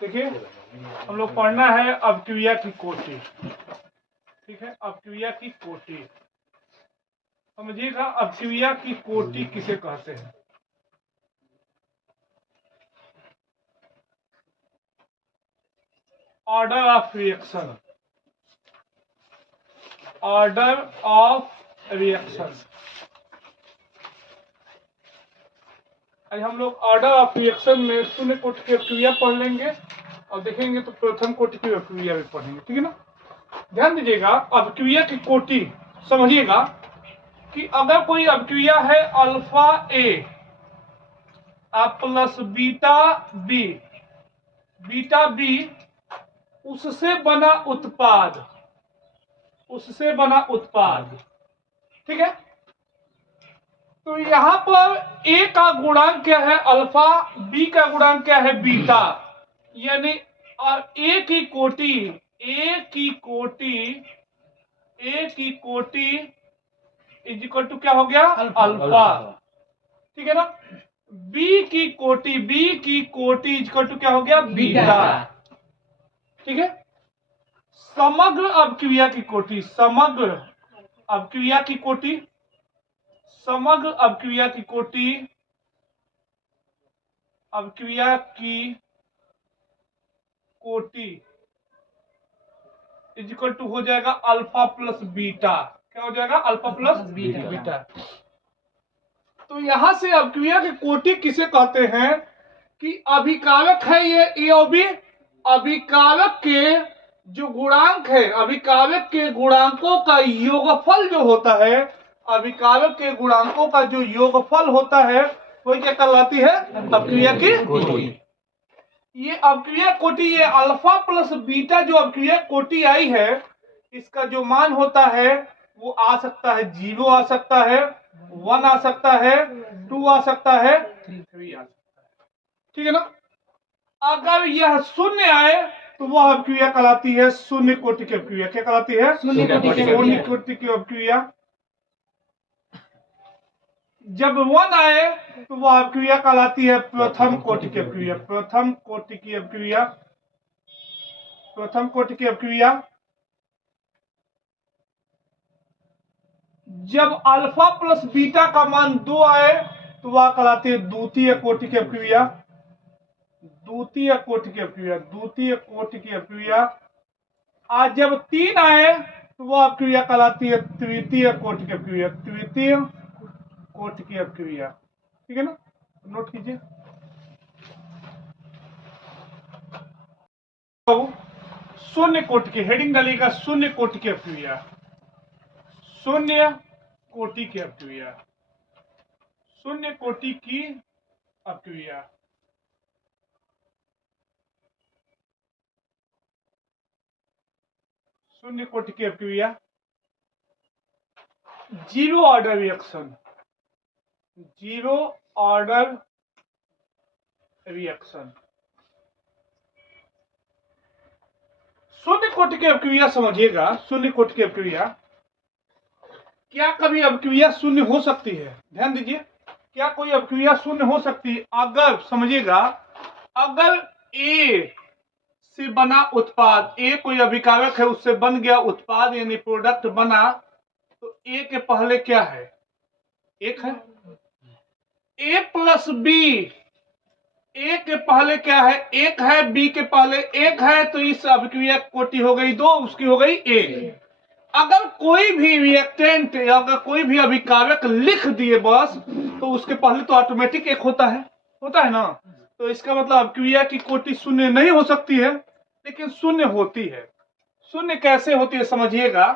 देखिए हम लोग पढ़ना है अपक्रिया की कोटि। ठीक है, अपक्रिया की कोटि समझिएगा। अपक्रिया की कोटि किसे कहते हैं? Order of reaction, order of reaction. आज हम लोग ऑर्डर ऑफ रिएक्शन में शून्य कोटि की अपक्रिया पढ़ लेंगे और देखेंगे तो प्रथम कोटि की अपक्रिया भी पढ़ेंगे। ठीक है ना। ध्यान दीजिएगा, अपक्रिया की कोटि समझिएगा कि अगर कोई अपक्रिया है alpha A plus beta B, beta B उससे बना उत्पाद, उससे बना उत्पाद। ठीक है, तो यहां पर ए का गुणांक क्या है? अल्फा, बी का गुणांक क्या है? बीटा। यानी और ए की कोटि, ए की कोटि, ए की कोटि इज इक्वल टू क्या हो गया? अल्फा। ठीक है ना। बी की कोटि, बी की कोटि इज इक्वल टू क्या हो गया? बीटा। ठीक है। समग्र अपक्रिया की कोटि, समग्र अपक्रिया की कोटि, समग्र अपक्रिया की कोटि, अपक्रिया की कोटि इज इक्वल टू हो जाएगा अल्फा प्लस बीटा। क्या हो जाएगा? Alpha plus beta. तो यहां से अपक्रिया की कोटि किसे कहते हैं? कि अभिकारक है ये ए और बी, अभिकारक के जो गुणांक है, अभिकारक के गुणांकों का योगफल जो होता है, अभिकारक के गुणांकों का जो योगफल होता है वही क्या कहलाती है? अपक्रिया की कोटि। ये अपक्रिया कोटि, ये अल्फा प्लस बीटा जो अपक्रिया कोटि आई है, इसका जो मान होता है वो आ सकता है 0 आ सकता है, 1 आ सकता है, 2 आ सकता है, 3 आ सकता है। ठीक है ना। अगर यह शून्य आए तो वह अपक्रिया कहलाती है शून्य कोटि की अपक्रिया। क्या कहलाती है? शून्य कोटि की अपक्रिया। जब 1 आए तो वह अपक्रिया कहलाती है प्रथम कोटि की अपक्रिया। प्रथम कोटि की अपक्रिया, प्रथम कोटि की अपक्रिया। जब अल्फा प्लस बीटा का मान 2 आए तो वह कहलाती है द्वितीय कोटि की अपक्रिया। द्वितीय कोटि की अपक्रिया, द्वितीय कोटि की अपक्रिया। आज जब 3 आए तो वह अपक्रिया कहलाती है तृतीय कोटि की अपक्रिया, तृतीय कोटि की अपक्रिया। ठीक है ना, नोट कीजिए। तो शून्य कोटि की हेडिंग डालिएगा, शून्य कोटि की अपक्रिया, शून्य कोटि की अपक्रिया, शून्य कोटि की अपक्रिया। शून्य कोटि की अपक्रिया, zero order reaction, zero order reaction. शून्य कोटि की अपक्रिया समझिएगा, शून्य कोटि की अपक्रिया। क्या कभी अपक्रिया शून्य हो सकती है? ध्यान दीजिए, क्या कोई अपक्रिया शून्य हो सकती है? अगर समझिएगा, अगर ए से बना उत्पाद, ए कोई अभिकारक है उससे बन गया उत्पाद यानी प्रोडक्ट बना, तो ए के पहले क्या है? एक है। ए प्लस बी, ए के पहले क्या है? एक है, बी के पहले एक है, तो इस अभिक्रिया कोटि हो गई 2, उसकी हो गई 1। अगर कोई भी रिएक्टेंट, अगर कोई भी अभिकारक लिख दिए बस, तो उसके पहले तो ऑटोमेटिक 1 होता है ना। तो इसका मतलब अभिक्रिया की कोटि शून्य नहीं हो सकती है, लेकिन शून्य होती है। शून्य कैसे होती है समझिएगा,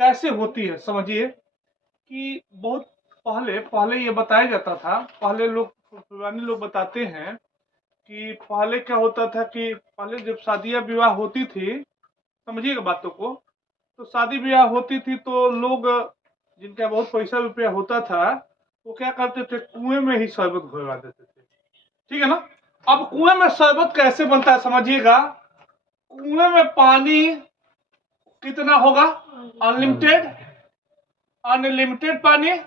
कैसे होती है समझिए कि बहुत पहले पहले ये बताया जाता था, पहले लोग, पुराने लोग बताते हैं कि पहले क्या होता था कि पहले जब शादियां विवाह होती थी, समझिएगा बातों को, तो शादी ब्याह होती थी तो लोग जिनका बहुत पैसा रुपया होता था वो क्या करते थे, कुएं में ही शरबत घोलवा देते थे। ठीक है ना। अब कुएं में शरबत कैसे बनता है समझिएगा। कुएं में पानी कितना होगा? अनलिमिटेड, अनलिमिटेड पानी।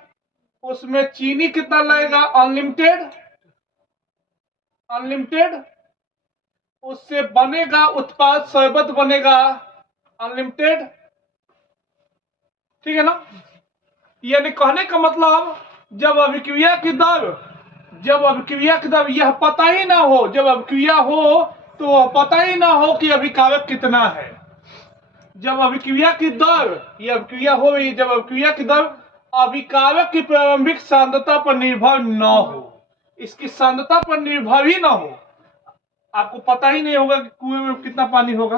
उसमें चीनी कितना लगेगा? Unlimited, unlimited. उससे बनेगा उत्पाद शरबत बनेगा अनलिमिटेड। ठीक है ना। यानी कहने का मतलब जब अभिक्रिया की दर यह पता ही ना हो, जब अभिक्रिया हो तो पता ही ना हो कि अभिकारक कितना है। जब अभिक्रिया की दर, ये अभिक्रिया हो रही, जब अभिक्रिया की दर अभिकारक की प्रारंभिक सांद्रता पर निर्भर न हो, इसकी सांद्रता पर निर्भर ही ना हो, आपको पता ही नहीं होगा कि कुएं में कितना पानी होगा,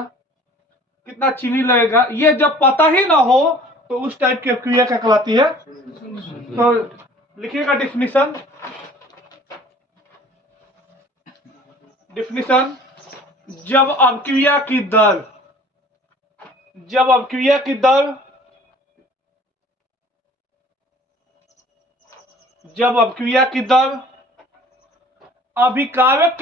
कितना चीनी लगेगा, ये जब पता ही ना हो तो उस टाइप की अभिक्रिया क्या कहलाती है। तो लिखिएगा डिफिनीशन। जब अभिक्रिया की दर अभिकारक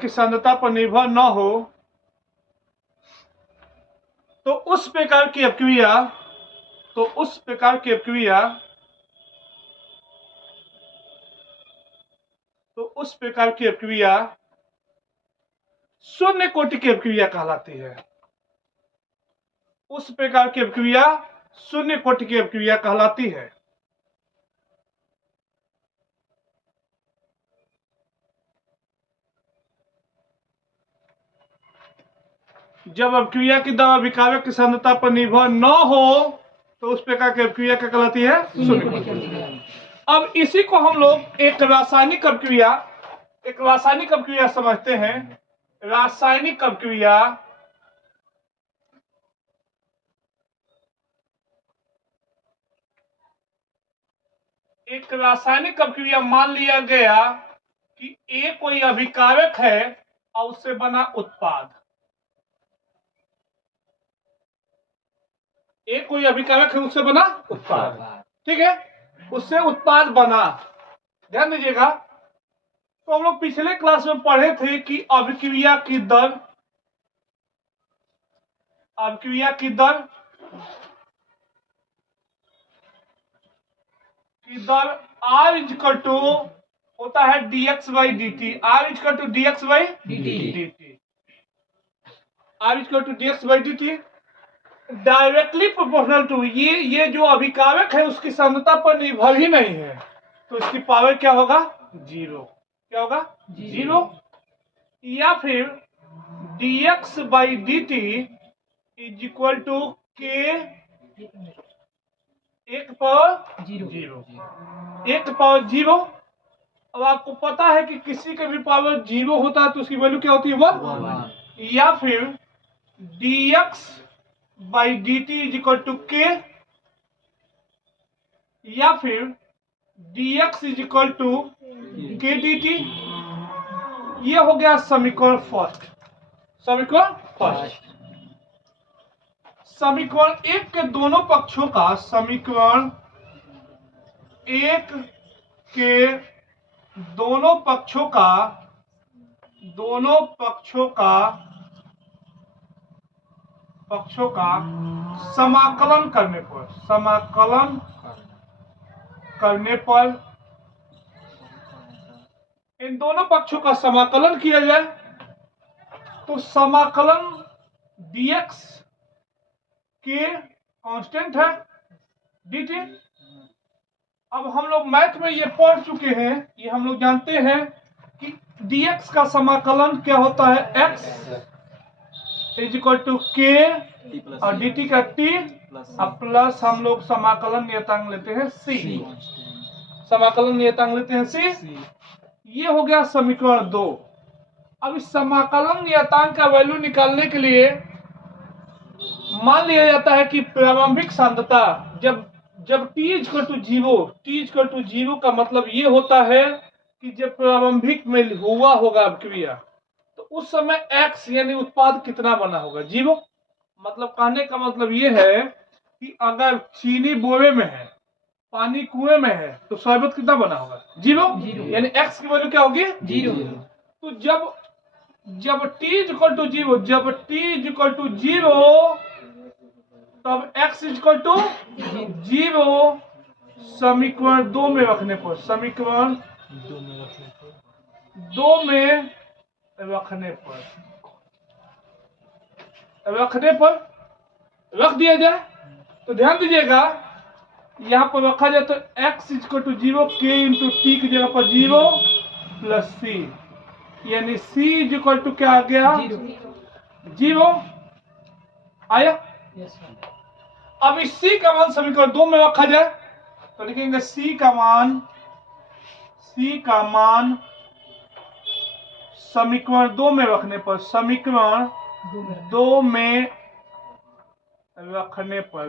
की सांद्रता पर निर्भर न हो, तो उस प्रकार की अभिक्रिया शून्य कोटि की अभिक्रिया कहलाती है। उस प्रकार की अभिक्रिया शून्य कोटि की अभिक्रिया कहलाती है। जब अभिक्रिया की दर अभिकारक की सांद्रता पर निर्भर न हो तो उस प्रकार की अभिक्रिया क्या कहलाती है, शून्य। अब इसी को हम लोग एक रासायनिक अभिक्रिया समझते हैं। रासायनिक अभिक्रिया मान लिया गया कि ए कोई अभिकारक है और उससे बना उत्पाद। एक कोई अभिकारक है, उससे बना उत्पाद। ठीक है, उससे उत्पाद बना। ध्यान दीजिएगा। तो हम लोग पिछले क्लास में पढ़े थे कि अभिक्रिया की दर R इक्वल टू होता है dx by dt। R equal to dx by dt directly proportional to ये जो अभिकारक है उसकी सांद्रता पर निर्भर ही नहीं है, तो इसकी पावर क्या होगा, जीरो। क्या होगा, जीरो। या फिर dx by dt is equal to k 1/0। अब आपको पता है कि किसी का भी पावर जीरो होता है तो उसकी वैल्यू क्या होती है, 1। या फिर dx by dt is equal to k, या फिर dx is equal to k dt। ये हो गया समीकरण फर्स्ट। समीकरण एक के दोनों पक्षों का समाकलन करने पर इन दोनों पक्षों का समाकलन किया जाए तो समाकलन dx के कांस्टेंट है dt। अब हम लोग मैथ में ये पढ़ चुके हैं, ये हम लोग जानते हैं कि dx का समाकलन क्या होता है, x is equal to k और dt का t प्लस हम लोग समाकलन नियतांक लेते हैं c। ये हो गया समीकरण 2। अब इस समाकलन नियतांक का वैल्यू निकालने के लिए मान लिया जाता है कि प्रारंभिक सांद्रता जब t इक्वल टू जीरो का मतलब ये होता है कि जब प्रारंभिक में हुआ होगा अभिक्रिया तो उस समय x यानी उत्पाद कितना बना होगा, 0। मतलब कहने का मतलब ये है कि अगर चीनी बोरे में है, पानी कुएं में है तो शरबत कितना बना होगा, 0। यानी x की वैल्यू क्या होगी, 0। तो जब जब t इक्वल टू 0, जब t इक्वल टू 0 तब x इक्वल टू 0 समीकरण 2 में रखने पर, समीकरण 2 में रखने पर रख दिया जाए। तो ध्यान दीजिएगा, यहाँ पर रखा जाए तो x equal to 0 k into T की जगह पर 0 प्लस c, यानी c इक्वल टू क्या आ गया? 0 आया। अब इस c का मान समीकरण 2 में रखा जाए तो लिखेंगे c का मान समीकरण 2 में रखने पर, समीकरण 2 में रखने पर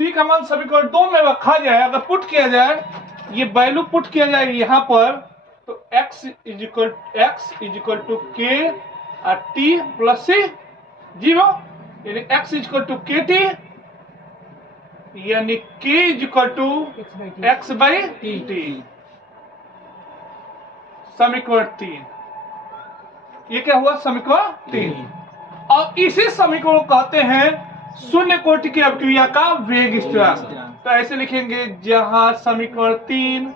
c का मान समीकरण 2 में रखा जाए, अगर पुट किया जाए, ये वैल्यू पुट किया जाए यहाँ पर, तो x equal to K T plus c 0, यानी x equal to K T, यानी k equal to x by T, समीकरण 3। ये क्या हुआ? समीकरण 3। और इसी समीकरण को कहते हैं शून्य कोटि की अवक्रिया का वेग स्थिरांक। तो ऐसे लिखेंगे, जहां समीकरण 3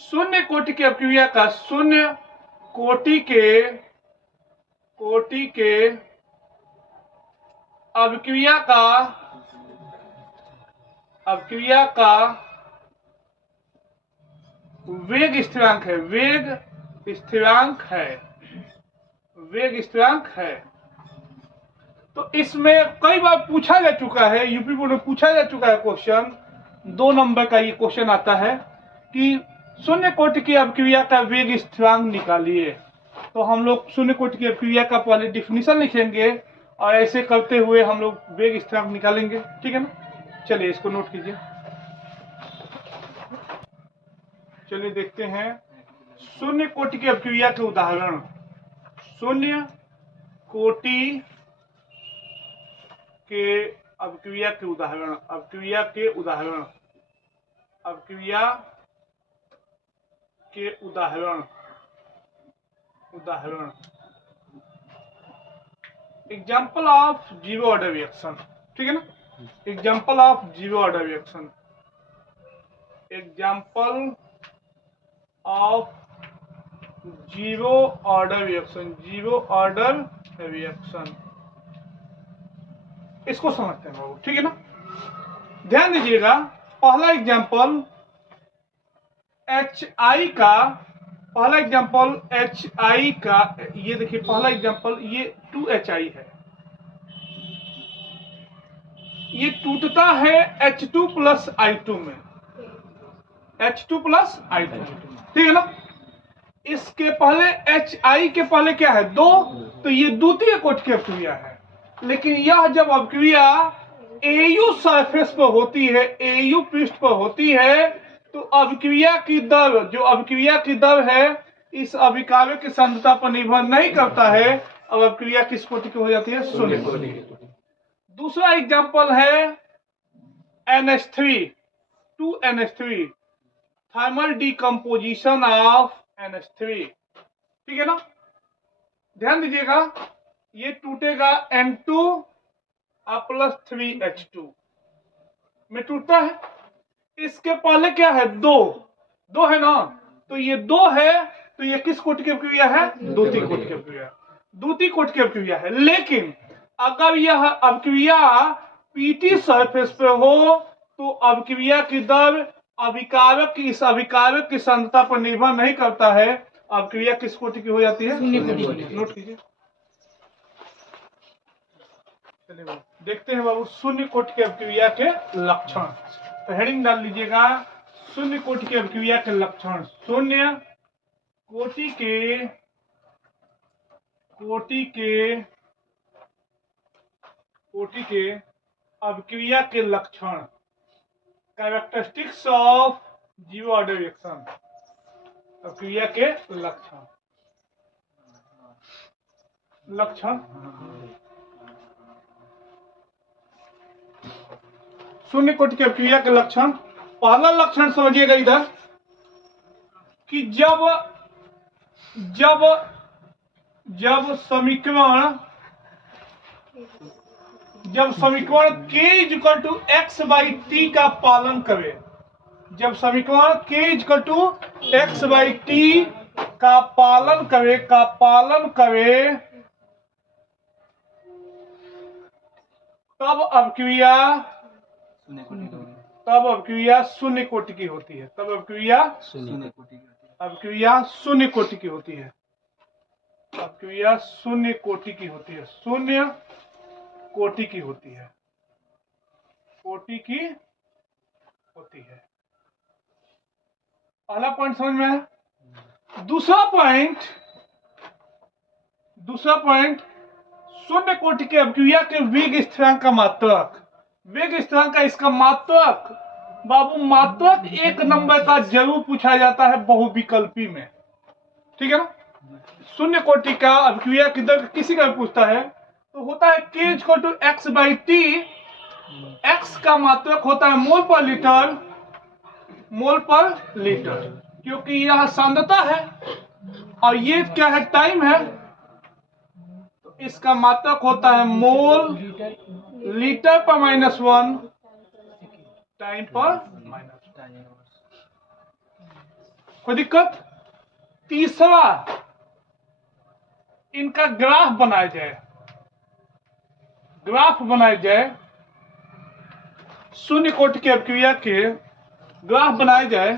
शून्य कोटि की अवक्रिया का, शून्य कोटि के अवक्रिया का वेग स्थिरांक है। तो इसमें कई बार पूछा जा चुका है, यूपी बोर्ड में पूछा जा चुका है क्वेश्चन, 2 नंबर का ये क्वेश्चन आता है कि शून्य कोटि की अवक्रिया का वेग स्थिरांक निकालिए। तो हम लोग शून्य कोटि की अवक्रिया का पहले डिफिनीशन लिखेंगे और ऐसे करते हुए हम लोग वेग स्थिरांक निकालेंगे, ठीक है ना। चलिए इसको नोट कीजिए। चलिए देखते हैं शून्य कोटि की अवक्रिया के उदाहरण। शून्य कोटि के अवक्रिया के उदाहरण। Example of zero order reaction, ठीक है ना। Example of zero order reaction, zero order reaction, इसको समझते हैं बाबू, ठीक है ना। ध्यान दीजिएगा, पहला एग्जाम्पल HI का, ये देखिए पहला एग्जाम्पल, ये 2HI है, ये टूटता है H2 प्लस I2 में, ठीक है ना। इसके पहले HI के पहले क्या है? 2, तो ये द्वितीय कोटि की अवक्रिया है। लेकिन यह जब अवक्रिया AU सरफेस पर होती है, AU पृष्ठ पर होती है, तो अवक्रिया की दर है इस अभिकारक की सांद्रता पर निर्भर नहीं करता है। अब अवक्रिया किस कोटि की हो जाती है? शून्य कोटि। दूसरा एग्जाम्पल है NH3, 2NH3, thermal decomposition of NH3, ठीक है ना। ध्यान दीजिएगा, ये टूटेगा N2 प्लस 3H2 में टूटता है। इसके पहले क्या है? 2 है ना, तो ये 2 है, तो ये किस कोटि की अवक्रिया है? द्वितीय कोटि की अवक्रिया है। लेकिन अगर यह अवक्रिया PT सरफेस पे हो, तो अवक्रिया की दर इस अभिकारक की सांद्रता पर निर्भर नहीं करता है। अवक्रिया किस कोटि की हो जाती है? नोट कीजिए। चलिए देखते हैं बाबू शून्य कोटि की अवक्रिया के लक्षण। तो हेडिंग डाल लीजिएगा, शून्य कोटि की अवक्रिया के लक्षण। शून्य कोटि के अवक्रिया के लक्षण, characteristics of zero order reaction, अवक्रिया के लक्षण। शून्य कोटि की अवक्रिया के लक्षण। पहला लक्षण समझिएगा इधर कि जब जब जब समीकरण k equal to X by T का पालन करे, जब समीकरण k equal to X by T का पालन करे तब अवक्रिया शून्य कोटि की होती है। तब अवक्रिया शून्य कोटि की होती है। अवक्रिया शून्य कोटि की होती है। शून्य कोटि की होती है। पहला पॉइंट समझ में आया। दूसरा पॉइंट शून्य कोटि के अवक्रिया के वेग स्थिरांक का मात्रक। वेग स्थिरांक का इसका मात्रक, बाबू मात्रक एक नंबर का जरूर पूछा जाता है बहुविकल्पी में, ठीक है ना। शून्य कोटि का अवक्रिया की दर किसी का भी पूछता है तो होता है k equal to X by T. X का मात्रक होता है मोल पर लीटर, क्योंकि यह सांद्रता है और ये क्या है, टाइम है, तो इसका मात्रक होता है मोल लीटर पर -1 टाइम पर -1। कोई दिक्कत। तीसरा, इनका ग्राफ बनाया जाए, शून्य कोटि की अवक्रिया के ग्राफ बनाया जाए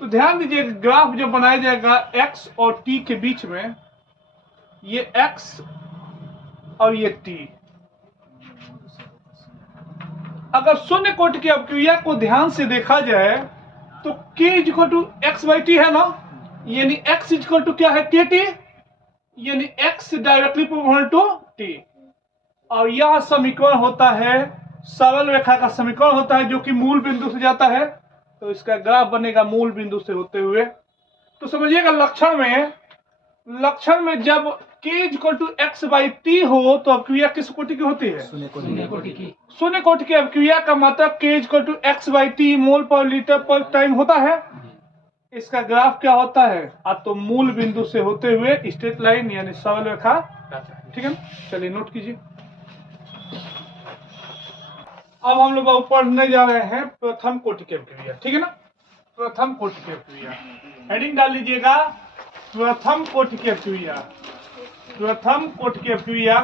तो ध्यान दीजिए, ग्राफ जो बनाया जाएगा x और t के बीच में, ये x और ये t। अगर शून्य कोटि की अवक्रिया को ध्यान से देखा जाए तो k equal to X by T है ना, यानी x इक्वल टू क्या है, kt, यानी x directly proportional to t। और यह समीकरण होता है, सरल रेखा का समीकरण होता है जो कि मूल बिंदु से जाता है, तो इसका ग्राफ बनेगा मूल बिंदु से होते हुए। तो समझिएगा लक्षण में जब k equal to X by T हो तो अवक्रिया किस कोटि की होती है, शून्य कोटि की अवक्रिया का मतलब k equal to X by T mole per litre पर टाइम होता है। इसका ग्राफ क्या होता है, तो मूल बिंदु से होते हुए स्ट्रेट लाइन यानी सरल रेखा, ठीक है। चलिए नोट कीजिए। अब हम लोग पढ़ने जा रहे हैं प्रथम कोटि की अवक्रिया, ठीक है ना। प्रथम कोटि की अवक्रिया, हेडिंग डाल लीजिएगा, प्रथम कोटि की अवक्रिया। प्रथम कोटि की अवक्रिया,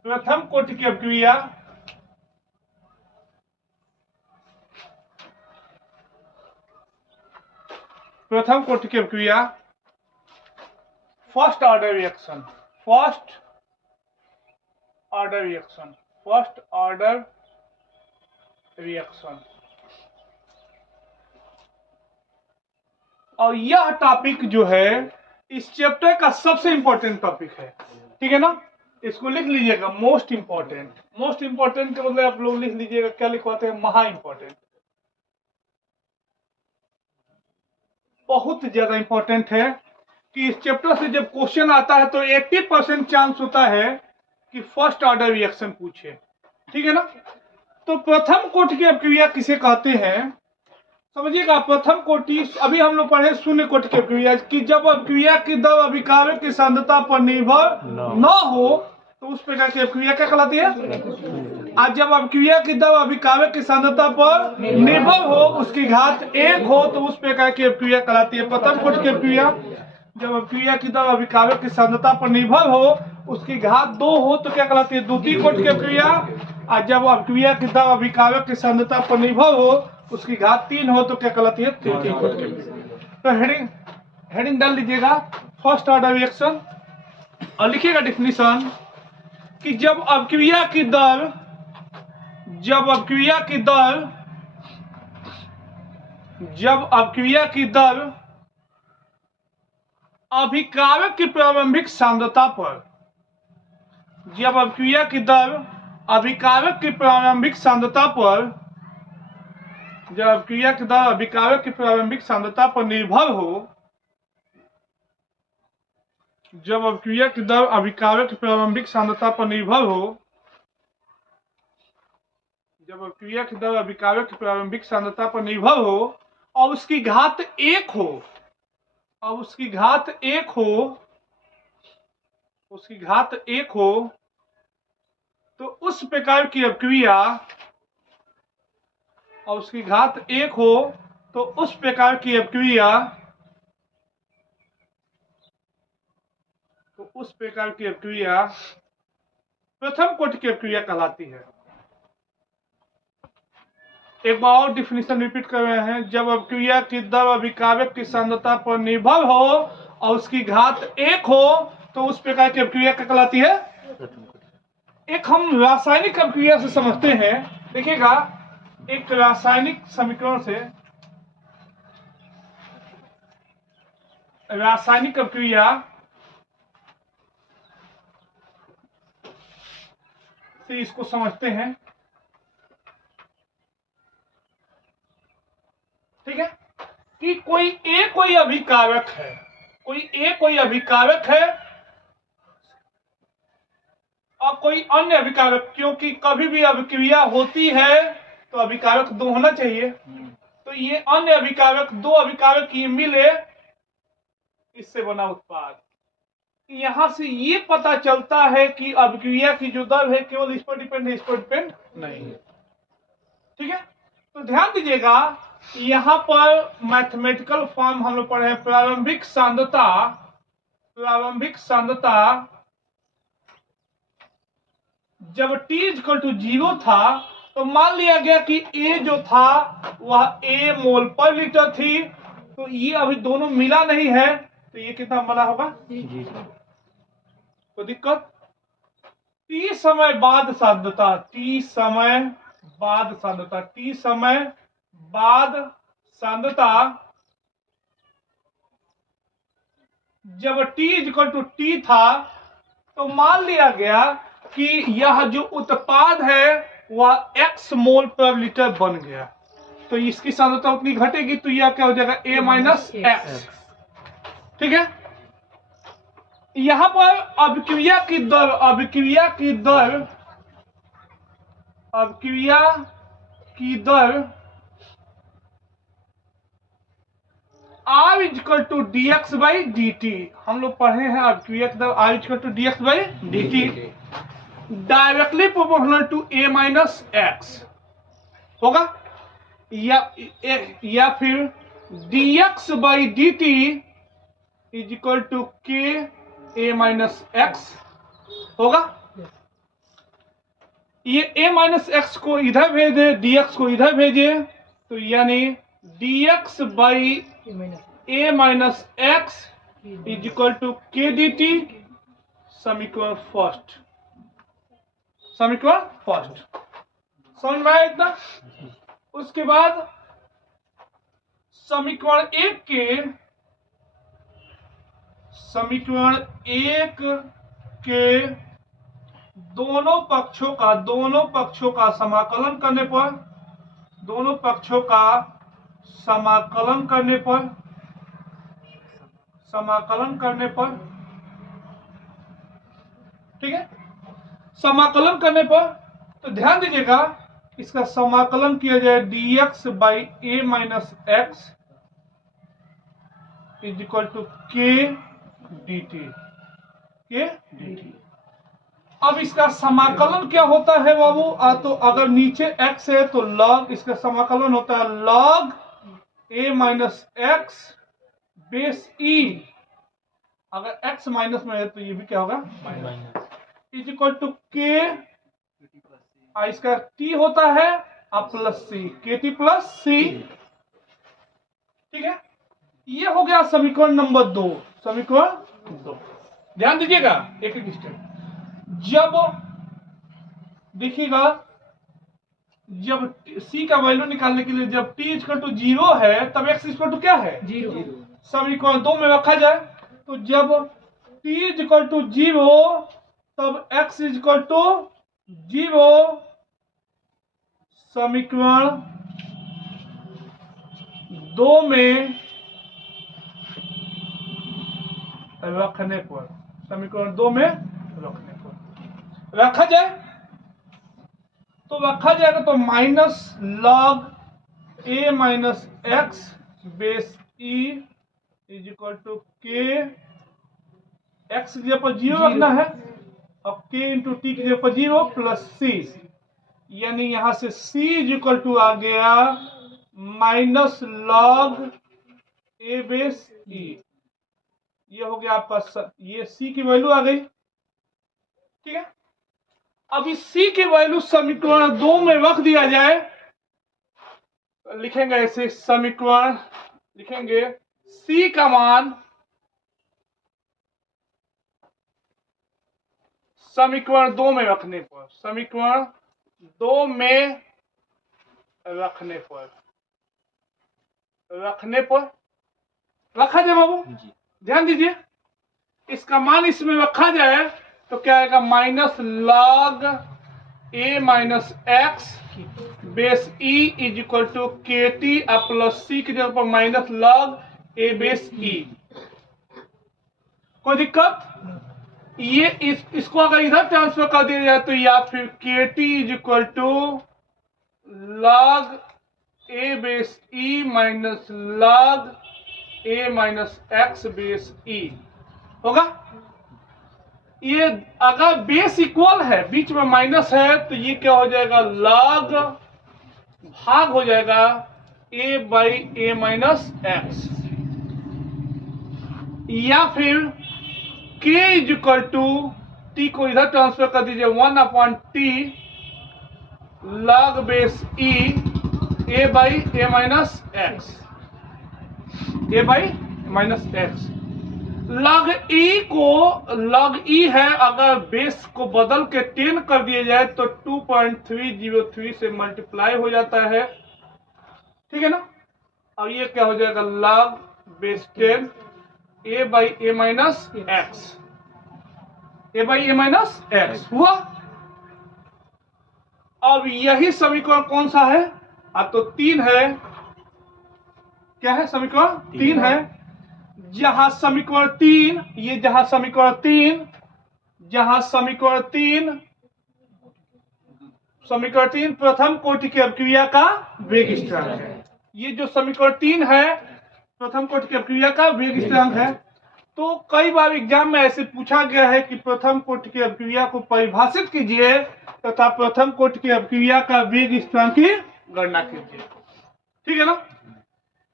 प्रथम कोटि की अवक्रिया फर्स्ट ऑर्डर रिएक्शन। और यह टॉपिक जो है इस चैप्टर का सबसे इंपॉर्टेंट टॉपिक है, ठीक है ना। इसको लिख लीजिएगा, मोस्ट इंपॉर्टेंट के मतलब आप लोग लिख लीजिएगा, क्या लिखवाते हैं, महा इंपॉर्टेंट। बहुत ज्यादा इंपॉर्टेंट है कि इस चैप्टर से जब क्वेश्चन आता है तो 80% चांस होता है कि फर्स्ट ऑर्डर रिएक्शन पूछे, ठीक है ना। तो प्रथम कोटि की अवक्रिया किसे कहते हैं, समझिएगा। प्रथम कोटि, अभी हम लोग पढ़े शून्य कोटि की अवक्रिया की जब अवक्रिया की दर अभिकारक की सांद्रता पर निर्भर न हो तो उस प्रकार की अवक्रिया क्या कहलाती है। आज जब अवक्रिया की दर अभिकारक की सांद्रता पर निर्भर हो, उसकी घात 1 हो तो उस प्रकार की अवक्रिया कहलाती है प्रथम कोटि की अवक्रिया। जब अवक्रिया की दर अभिकारक की सांद्रता पर निर्भर हो, उसकी घात 2 हो तो क्या कहलाती है, द्वितीय कोटि की अवक्रिया। और जब अवक्रिया की दर अभिकारक की सांद्रता पर निर्भर हो, उसकी घात 3 हो तो क्या कहलाती है, तृतीय कोटि की अवक्रिया। तो हेडिंग डाल लीजिएगा, फर्स्ट ऑर्डर रिएक्शन, और लिखिएगा डिफिनीशन कि जब अवक्रिया की दर अभिकारक की प्रारंभिक सांद्रता पर, जब अवक्रिया की दर अभिकारक की प्रारंभिक सांद्रता पर, जब अवक्रिया की दर अभिकारक की प्रारंभिक सांद्रता पर निर्भर हो, जब अवक्रिया की दर अभिकारक की प्रारंभिक सांद्रता पर निर्भर हो जब अभिक्रिया की दर अभिकारक की प्रारंभिक सांद्रता पर निर्भर हो और उसकी घात 1 हो, और उसकी घात 1 हो, उसकी घात 1 हो, तो उस प्रकार की अभिक्रिया, और उसकी घात 1 हो तो उस प्रकार की अभिक्रिया, तो उस प्रकार की अभिक्रिया प्रथम कोटि की अभिक्रिया कहलाती है। एक बार और डिफिनेशन रिपीट कर रहे हैं। जब अभिक्रिया की दर अभिकारक की सांद्रता पर निर्भर हो और उसकी घात 1 हो तो उस प्रकार की अभिक्रिया क्या कहलाती है? एक हम रासायनिक अभिक्रिया से समझते हैं। देखिएगा, एक रासायनिक समीकरण से, रासायनिक अभिक्रिया से इसको समझते हैं। ठीक है, कि कोई अभिकारक है, कोई अभिकारक है और कोई अन्य अभिकारक, क्योंकि कभी भी अभिक्रिया होती है तो अभिकारक 2 होना चाहिए। तो ये अन्य अभिकारक, 2 अभिकारक ये मिले, इससे बना उत्पाद। यहां से ये पता चलता है कि अभिक्रिया की जो दर है केवल इस पर डिपेंड है, इस पर डिपेंड नहीं है। ठीक है, तो ध्यान दीजिएगा, यहां पर मैथमेटिकल फॉर्म हम लोग पढ़े हैं। प्रारंभिक सांद्रता, प्रारंभिक सांद्रता जब t इक्वल टू 0 था तो मान लिया गया कि A जो था वह A मोल पर लीटर थी। तो ये अभी दोनों मिला नहीं है, तो ये कितना बना होगा? तो दिक्कत, t समय बाद सांद्रता, t समय बाद सांद्रता, t समय बाद सांद्रता जब t इक्वल टू t था तो मान लिया गया कि यह जो उत्पाद है वह x मोल पर लीटर बन गया। तो इसकी सांद्रता उतनी घटेगी तो यह क्या हो जाएगा? A minus x. ठीक है, यहां पर अभिक्रिया की दर, अभिक्रिया की दर, अभिक्रिया की दर R equal to dx by dt। हम लोग पढ़े हैं अभिक्रिया की दर R equal to dx by dt directly proportional to A minus X होगा, या फिर dx by dt is equal to k A minus X होगा। ये A माइनस एक्स को इधर भेजे, dx को इधर भेजे, तो यानी dx by A minus X is equal to k dt। समीकरण फर्स्ट, समीकरण फर्स्ट समझ में आया इतना? उसके बाद समीकरण 1 के, समीकरण 1 के दोनों पक्षों का समाकलन करने पर, दोनों पक्षों का समाकलन करने पर, समाकलन करने पर, ठीक है, समाकलन करने पर, तो ध्यान दीजिएगा इसका समाकलन किया जाए dx by A minus X is equal to k dt, k dt। अब इसका समाकलन क्या होता है बाबू? तो अगर नीचे x है तो log, इसका समाकलन होता है log A minus X base e। अगर x माइनस में है तो ये भी क्या होगा? Minus. Is equal to k, इसका t होता है प्लस सी, के टी प्लस सी। ठीक है, ये हो गया समीकरण नंबर 2, समीकरण 2। ध्यान दीजिएगा एक एक स्टेप। जब देखिएगा, जब c का वैल्यू निकालने के लिए जब t इक्वल टू 0 है तब x इक्वल टू क्या है? 0। समीकरण 2 में रखा जाए तो जब t इक्वल टू 0 तब x इक्वल टू 0। समीकरण 2 में रखने पर, समीकरण 2 में रखने पर रखा जाए तो रखा जाएगा तो minus log A minus X base E is equal to K, X की जगह पर 0 रखना है, अब के इंटू टी की जगह पर 0 प्लस सी, यानी यहां से c इज इक्वल टू आ गया माइनस लॉग ए बेस ई। ये हो गया आपका, ये c की वैल्यू आ गई। ठीक है, अब इस c की वैल्यू समीकरण 2 में रख दिया जाए, लिखेंगे ऐसे समीकरण, लिखेंगे c का मान समीकरण 2 में रखने पर, समीकरण 2 में रखने पर रखा जाए बाबू, ध्यान दीजिए, इसका मान इसमें रखा जाए तो क्या आएगा, minus log A minus X base E is equal to K T plus C की जगह पर minus log A base E. कोई दिक्कत? ये इसको अगर इधर ट्रांसफर कर दिया जाए तो या फिर K T is equal to log A base E minus log A minus X base E होगा। ये अगर बेस इक्वल है, बीच में माइनस है, तो ये क्या हो जाएगा, लॉग भाग हो जाएगा A by A minus X, या फिर k is equal to T को इधर ट्रांसफर कर दीजिए 1 upon T log base E A by A minus X, A by minus X. Log E को, लॉग ई है, अगर बेस को बदल के 10 कर दिया जाए तो 2.303 से मल्टीप्लाई हो जाता है। ठीक है ना, और ये क्या हो जाएगा, log base 10 A by A minus X, A by A minus x हुआ। अब यही समीकरण कौन सा है, अब तो 3 है, क्या है, समीकरण 3 है, जहां समीकरण 3, ये जहां समीकरण 3, जहां समीकरण 3 प्रथम कोटि की अभिक्रिया का वेग स्थिरांक है। ये जो समीकरण 3 है प्रथम कोटि की अभिक्रिया का वेग स्थिरांक है। तो कई बार एग्जाम में ऐसे पूछा गया है कि प्रथम कोटि की अभिक्रिया को परिभाषित कीजिए तथा प्रथम कोटि की अभिक्रिया का वेग स्थिरांक की गणना कीजिए। ठीक है ना,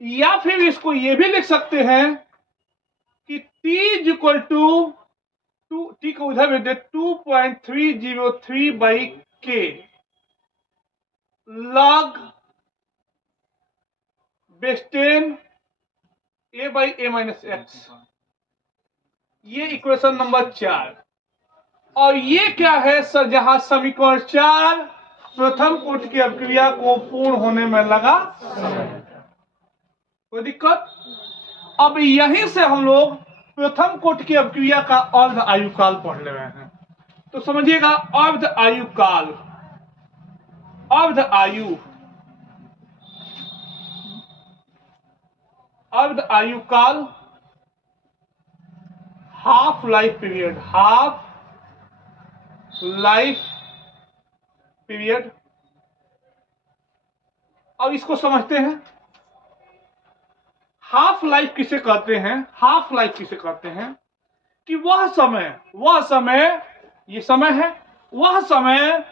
या फिर इसको ये भी लिख सकते हैं कि t is equal to T को उधर भेज दे 2.303 by K log base 10 A by A minus X, ये इक्वेशन नंबर 4। और ये क्या है सर, जहां समीकरण 4 प्रथम कोटि की अभिक्रिया को पूर्ण होने में लगा। कोई दिक्कत? अब यहीं से हम लोग प्रथम कोटि की अभिक्रिया का अर्ध आयुकाल पढ़ ले रहे हैं, तो समझिएगा अर्ध आयुकाल, अर्ध आयुकाल, half life period, half life period. अब इसको समझते हैं, हाफ लाइफ किसे कहते हैं, हाफ लाइफ किसे कहते हैं कि वह समय, ये समय है, वह समय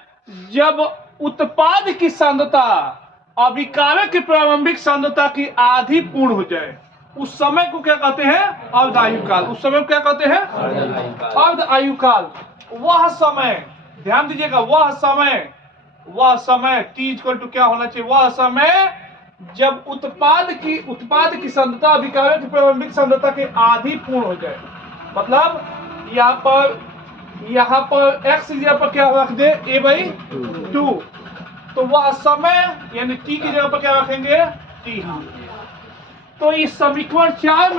जब उत्पाद की सांद्रता अभिकारक की प्रारंभिक सांद्रता की आधी पूर्ण हो जाए, उस समय को क्या कहते हैं, अर्ध आयुकाल। उस समय को क्या कहते हैं, अर्ध आयुकाल। वह समय, ध्यान दीजिएगा, वह समय t इक्वल टू क्या होना चाहिए, वह समय जब उत्पाद की सांद्रता अभिकारक की प्रारंभिक सांद्रता की आधी पूर्ण हो जाए। मतलब यहाँ पर x की जगह पर क्या रख दे, a बाई 2, तो वह समय यानी t की जगह पर क्या रखेंगे, t। तो इस समीकरण 4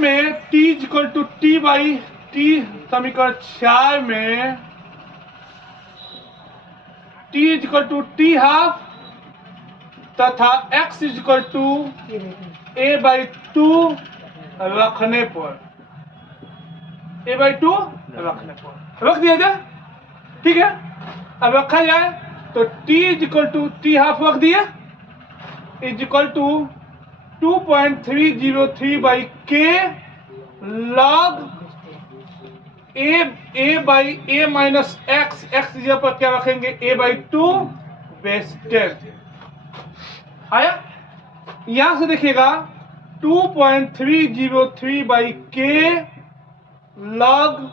में t equal to T by T, समीकरण 4 में t equal to T half तथा x equal to a by 2 रखने पर, रख दिया जाए। ठीक है, अब रखा जाए तो t is equal to T half रख दिए is equal to 2.303 by K log A by A minus X, X जगह पर क्या रखेंगे a बाई 2 बेस 10 आया। यहां से देखिएगा 2.303 बाई के लॉग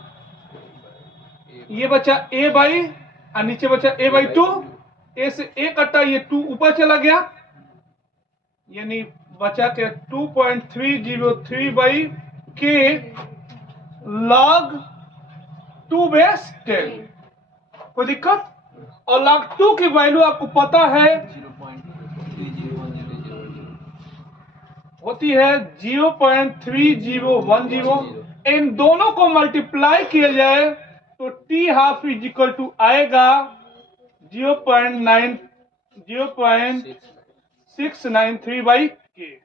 ये बचा a बाई और नीचे बचा a बाई 2, a से a कटा, ये 2 ऊपर चला गया, यानी बचा के 2.303 बाई के लॉग 2 बेस 10। कोई दिक्कत? और लॉग 2 की वैल्यू आपको पता है होती है 0.3010। इन दोनों को मल्टीप्लाई किया जाए तो T half is equal to आएगा 0.693 बाई के।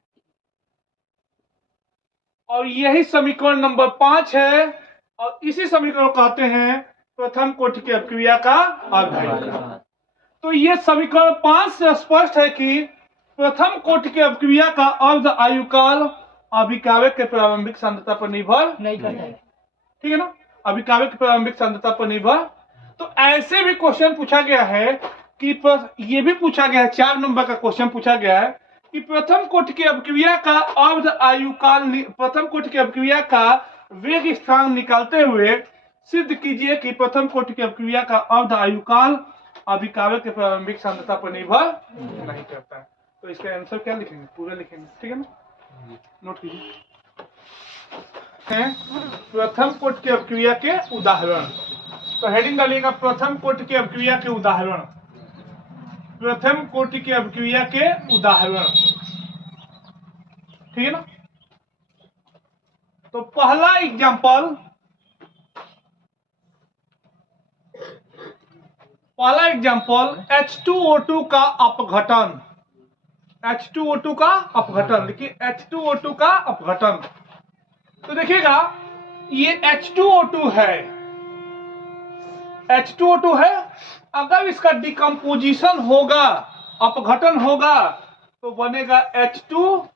और यही समीकरण नंबर 5 है, और इसी समीकरण को कहते हैं प्रथम कोटि की अपक्रिया का अर्धायुकाल। तो ये समीकरण 5 से स्पष्ट है कि प्रथम कोटि की अपक्रिया का अर्ध आयुकाल अभिकाव्य के प्रारंभिक सांद्रता पर निर्भर नहीं करता है, ठीक है ना, अभिकाव्य की प्रारंभिक सांद्रता पर निर्भर। तो ऐसे भी क्वेश्चन पूछा गया है कि ये भी पूछा गया है, 4 नंबर का क्वेश्चन पूछा गया है कि प्रथम कोटि की अपक्रिया का अर्ध आयुकाल, प्रथम कोटि की अपक्रिया का वेग स्थान निकालते हुए सिद्ध कीजिए कि प्रथम कोटि की अपक्रिया का अर्ध आयुकाल अभिकाव्य के प्रारंभिक सांद्रता पर निर्भर नहीं करता है। तो इसका आंसर क्या लिखेंगे? पूरा लिखेंगे, ठीक है ना, नोट कीजिए। प्रथम कोटि की अपक्रिया के उदाहरण, तो हेडिंग डालिएगा प्रथम कोटि की अपक्रिया के उदाहरण, प्रथम कोटि की अपक्रिया के उदाहरण, ठीक है ना। तो पहला एग्जांपल H2O2 का अपघटन, H2O2 का अपघटन लिखिए, H2O2 का अपघटन। तो देखिएगा ये H2O2 है, H2O2 है, अगर इसका डिकम्पोजिशन होगा, अपघटन होगा, तो बनेगा H2O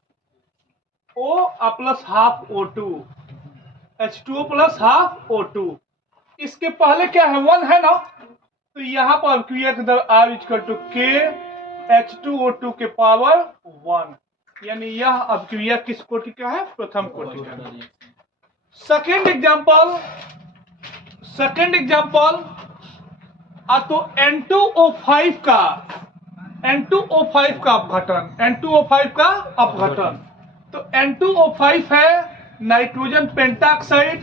plus half O2, H2O plus half O2। इसके पहले क्या है? 1 है ना, तो यहां पर अपक्रिया की दर R equal to K H2O2 के पावर 1, यानी यह अपक्रिया किस कोटि का है? प्रथम कोटि का। सेकेंड एग्जांपल तो N2O5 का अपघटन, N2O5 का अपघटन। तो N2O5 है नाइट्रोजन पेंटाक्साइड,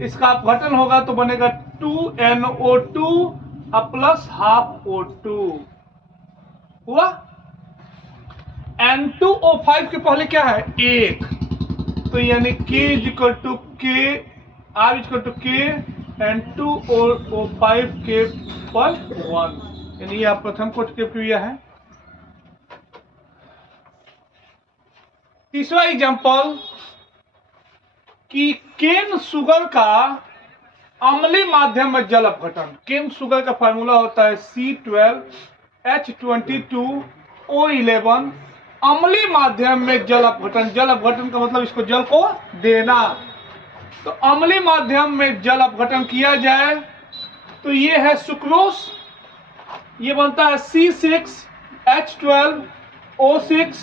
इसका अपघटन होगा तो बनेगा 2NO2 प्लस हाफ O2 हुआ। N2O5 के पहले क्या है? 1, तो यानी K is equal to K, R is equal to K N2O5 के पर 1, यानी यह प्रथम कोटि की अपक्रिया है। तीसरा एग्जांपल कि केन शुगर का अम्लीय माध्यम में जल अपघटन। केन शुगर का फार्मूला होता है C12H22O11। अम्लीय माध्यम में जल अपघटन, जल अपघटन का मतलब इसको जल को देना। तो अम्लीय माध्यम में जल अपघटन किया जाए तो ये है सुक्रोज, ये बनता है C6H12O6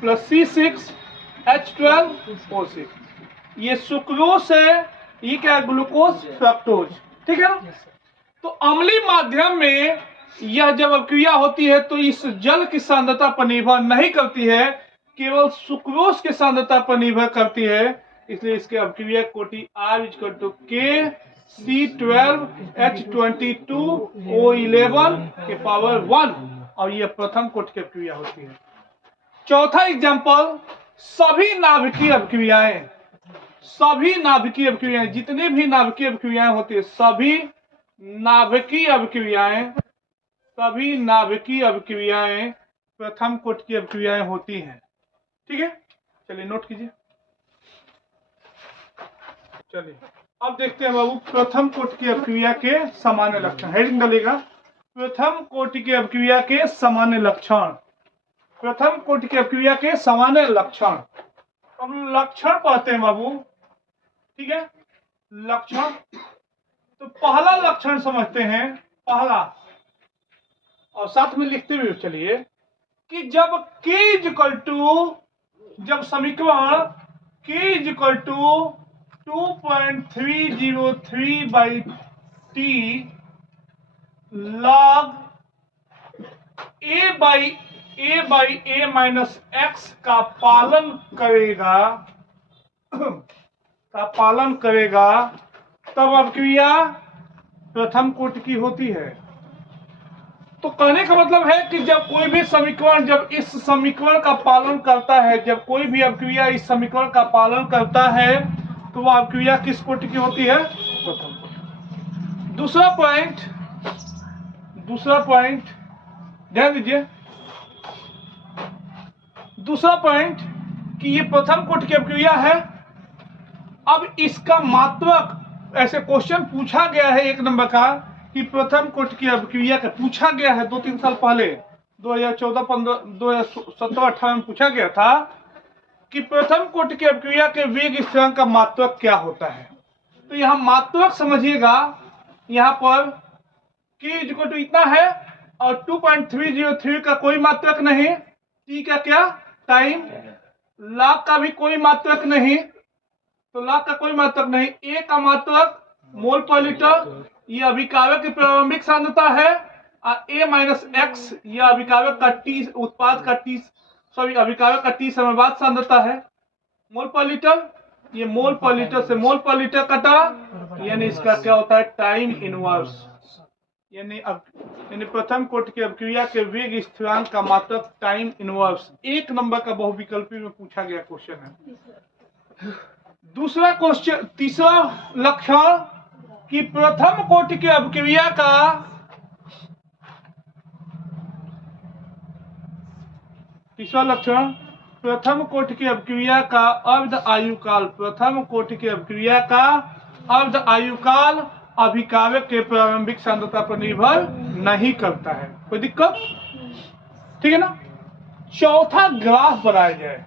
प्लस C6H12O6। ये सुक्रोज है, ये क्या है? ग्लूकोज फ्रक्टोज, ठीक है ना। तो अम्लीय माध्यम में यह जब अपक्रिया होती है तो इस जल की सांद्रता पर निर्भर नहीं करती है, केवल सुक्रोज की सांद्रता पर निर्भर करती है, इसलिए इसके अपक्रिया कोटि R equal to K C12H22O11 के पावर 1, और यह प्रथम कोटि की अपक्रिया होती है। चौथा एग्जांपल, सभी नाभिकीय अपक्रियाएं, जितनी भी नाभिकीय अपक्रियाएं होती है, सभी नाभिकीय अपक्रियाएं प्रथम कोटि की अपक्रियाएं होती हैं, ठीक है। चलिए नोट कीजिए। चलिए अब देखते हैं बाबू प्रथम कोटि की अपक्रिया के सामान्य लक्षण। हेडिंग डालेगा प्रथम कोटि की अपक्रिया के सामान्य लक्षण। प्रथम कोटि की अपक्रिया के सामान्य लक्षण। अब लक्षण पढ़ते हैं बाबू, ठीक है। लक्षण, तो पहला लक्षण समझते हैं, पहला, और साथ में लिखते हुए चलिए कि जब k इक्वल टू, जब समीकरण k equal to 2.303 by T log a by a minus x का पालन करेगा तब अपक्रिया प्रथम कोटि की होती है। तो कहने का मतलब है कि जब कोई भी समीकरण, जब इस समीकरण का पालन करता है, जब कोई भी अपक्रिया इस समीकरण का पालन करता है तो वह अपक्रिया किस कोटि की होती है? प्रथम कोटि। दूसरा पॉइंट ध्यान दीजिए, दूसरा पॉइंट कि ये प्रथम कोटि की अपक्रिया है। अब इसका मात्रक, ऐसे क्वेश्चन पूछा गया है 1 नंबर का कि प्रथम कोटि की अपक्रिया का पूछा गया है 2-3 साल पहले, 2014-15, 2017-18 में पूछा गया था कि प्रथम कोटि की अपक्रिया के वेग स्थिरांक का मात्रक क्या होता है। तो यहाँ मात्रक समझिएगा, यहाँ पर k इक्वल टू इतना है और 2.303 का कोई मात्रक नहीं, t का क्या टाइम, लॉग का भी कोई मात्रक नहीं, तो लॉग का कोई मात्रक नहीं, a का मात्रक मोल पर लीटर, ये अभिकारक की प्रारंभिक सांद्रता है, और a माइनस एक्स ये अभिकारक का t, उत्पाद का t, सॉरी अभिकारक का t समय बाद सांद्रता है। मोल पर लीटर, ये मोल पर लीटर से मोल पर लीटर कटा, यानी इसका क्या होता है? Time inverse. यानी प्रथम कोटि की अपक्रिया के वेग स्थिरांक का मात्रक टाइम इनवर्स। 1 नंबर का बहुविकल्पी में पूछा गया क्वेश्चन है। दूसरा क्वेश्चन, तीसरा लक्षण कि प्रथम कोटि की अपक्रिया का तीसरा लक्षण, प्रथम कोटि की अपक्रिया का अर्ध आयुकाल, प्रथम कोटि की अपक्रिया का अर्ध आयुकाल अभिकारक के प्रारंभिक सांद्रता पर निर्भर नहीं करता है। कोई दिक्कत? ठीक है ना। चौथा ग्राफ बनाया जाए।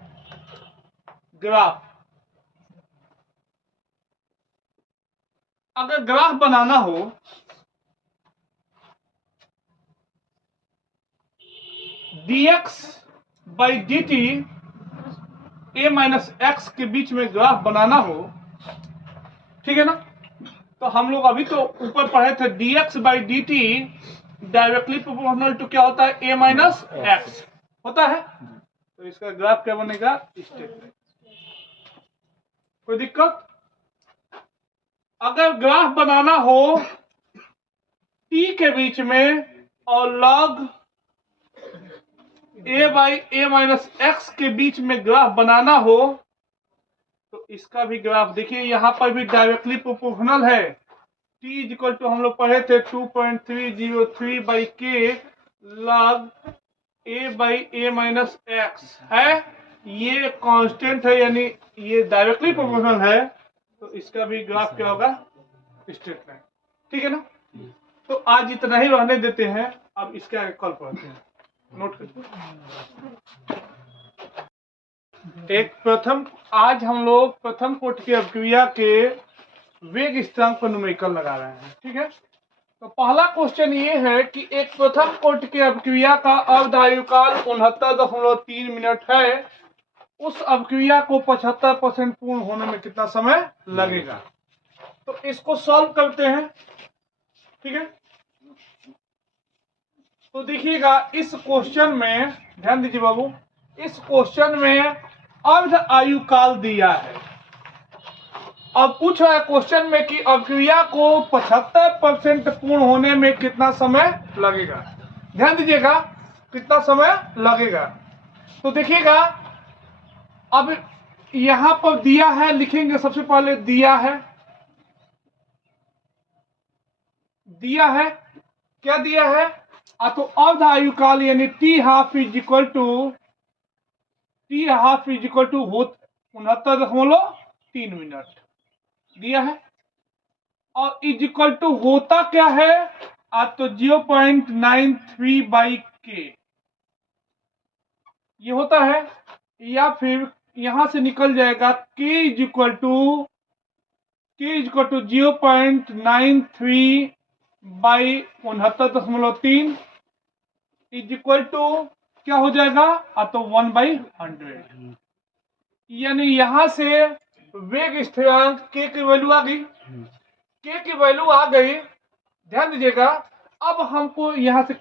ग्राफ, अगर ग्राफ बनाना हो dx by D T a minus x के बीच में ग्राफ बनाना हो, ठीक है ना, तो हम लोग अभी तो ऊपर पढ़े थे dx by D T directly proportional to क्या होता है? a माइनस एक्स होता है। तो इसका ग्राफ क्या बनेगा? स्टेप। कोई दिक्कत? अगर ग्राफ बनाना हो t के बीच में और log a by a minus x के बीच में ग्राफ बनाना हो तो इसका भी ग्राफ देखिए, यहां पर भी डायरेक्टली प्रोपोर्शनल है। t इक्वल टू हम लोग पढ़े थे 2.303 by K log a by a minus x है, ये कांस्टेंट है, यानी ये डायरेक्टली प्रोपोर्शनल है, तो इसका भी ग्राफ क्या होगा? Straight line. ठीक है ना। तो आज इतना ही रहने देते हैं, अब इसके आगे कल पढ़ते हैं। नोट करते। एक प्रथम, आज हम लोग प्रथम कोटि की अपक्रिया के वेग स्थिरांक पर न्यूमेरिकल लगा रहे हैं। ठीक है। तो पहला क्वेश्चन ये है कि एक प्रथम कोटि की अपक्रिया का अर्ध आयुकाल 69.3 मिनट है, उस अपक्रिया को 75% पूर्ण होने में कितना समय लगेगा? तो इसको सॉल्व करते हैं। ठीक है। तो देखिएगा इस क्वेश्चन में, ध्यान दीजिए बाबू, इस क्वेश्चन में अर्ध आयुकाल दिया है। अब पूछ रहा है क्वेश्चन में कि अपक्रिया को 75% पूर्ण होने में कितना समय लगेगा। ध्यान दीजिएगा कितना समय लगेगा। तो देखिएगा अब यहां पर दिया है, लिखेंगे सबसे पहले दिया है क्या दिया है? तो अर्ध आयुकाल यानी T half is equal to 69.3 minute दिया है। और इज इक्वल टू होता क्या है, तो 0.93/k ये होता है, या फिर यहां से निकल जाएगा k is equal to 0.93/69.3 is equal to क्या हो जाएगा, तो 1/100। यानी यहां से वेग स्थिरांक k की वैल्यू आ गई, k की वैल्यू आ गई, ध्यान दीजिएगा। अब हमको यहां से,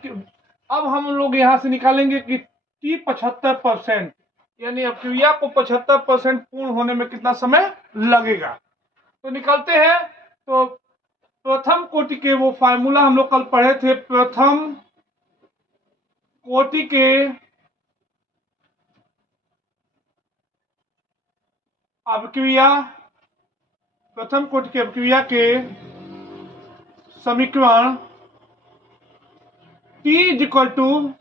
अब हम लोग यहां से निकालेंगे कि t 75%, यानी अपक्रिया को 75% पूर्ण होने में कितना समय लगेगा। तो निकालते हैं। तो प्रथम कोटि के वो फार्मूला हम लोग कल पढ़े थे, प्रथम कोटि के अपक्रिया, प्रथम कोटि के अपक्रिया के समीकरण t is equal to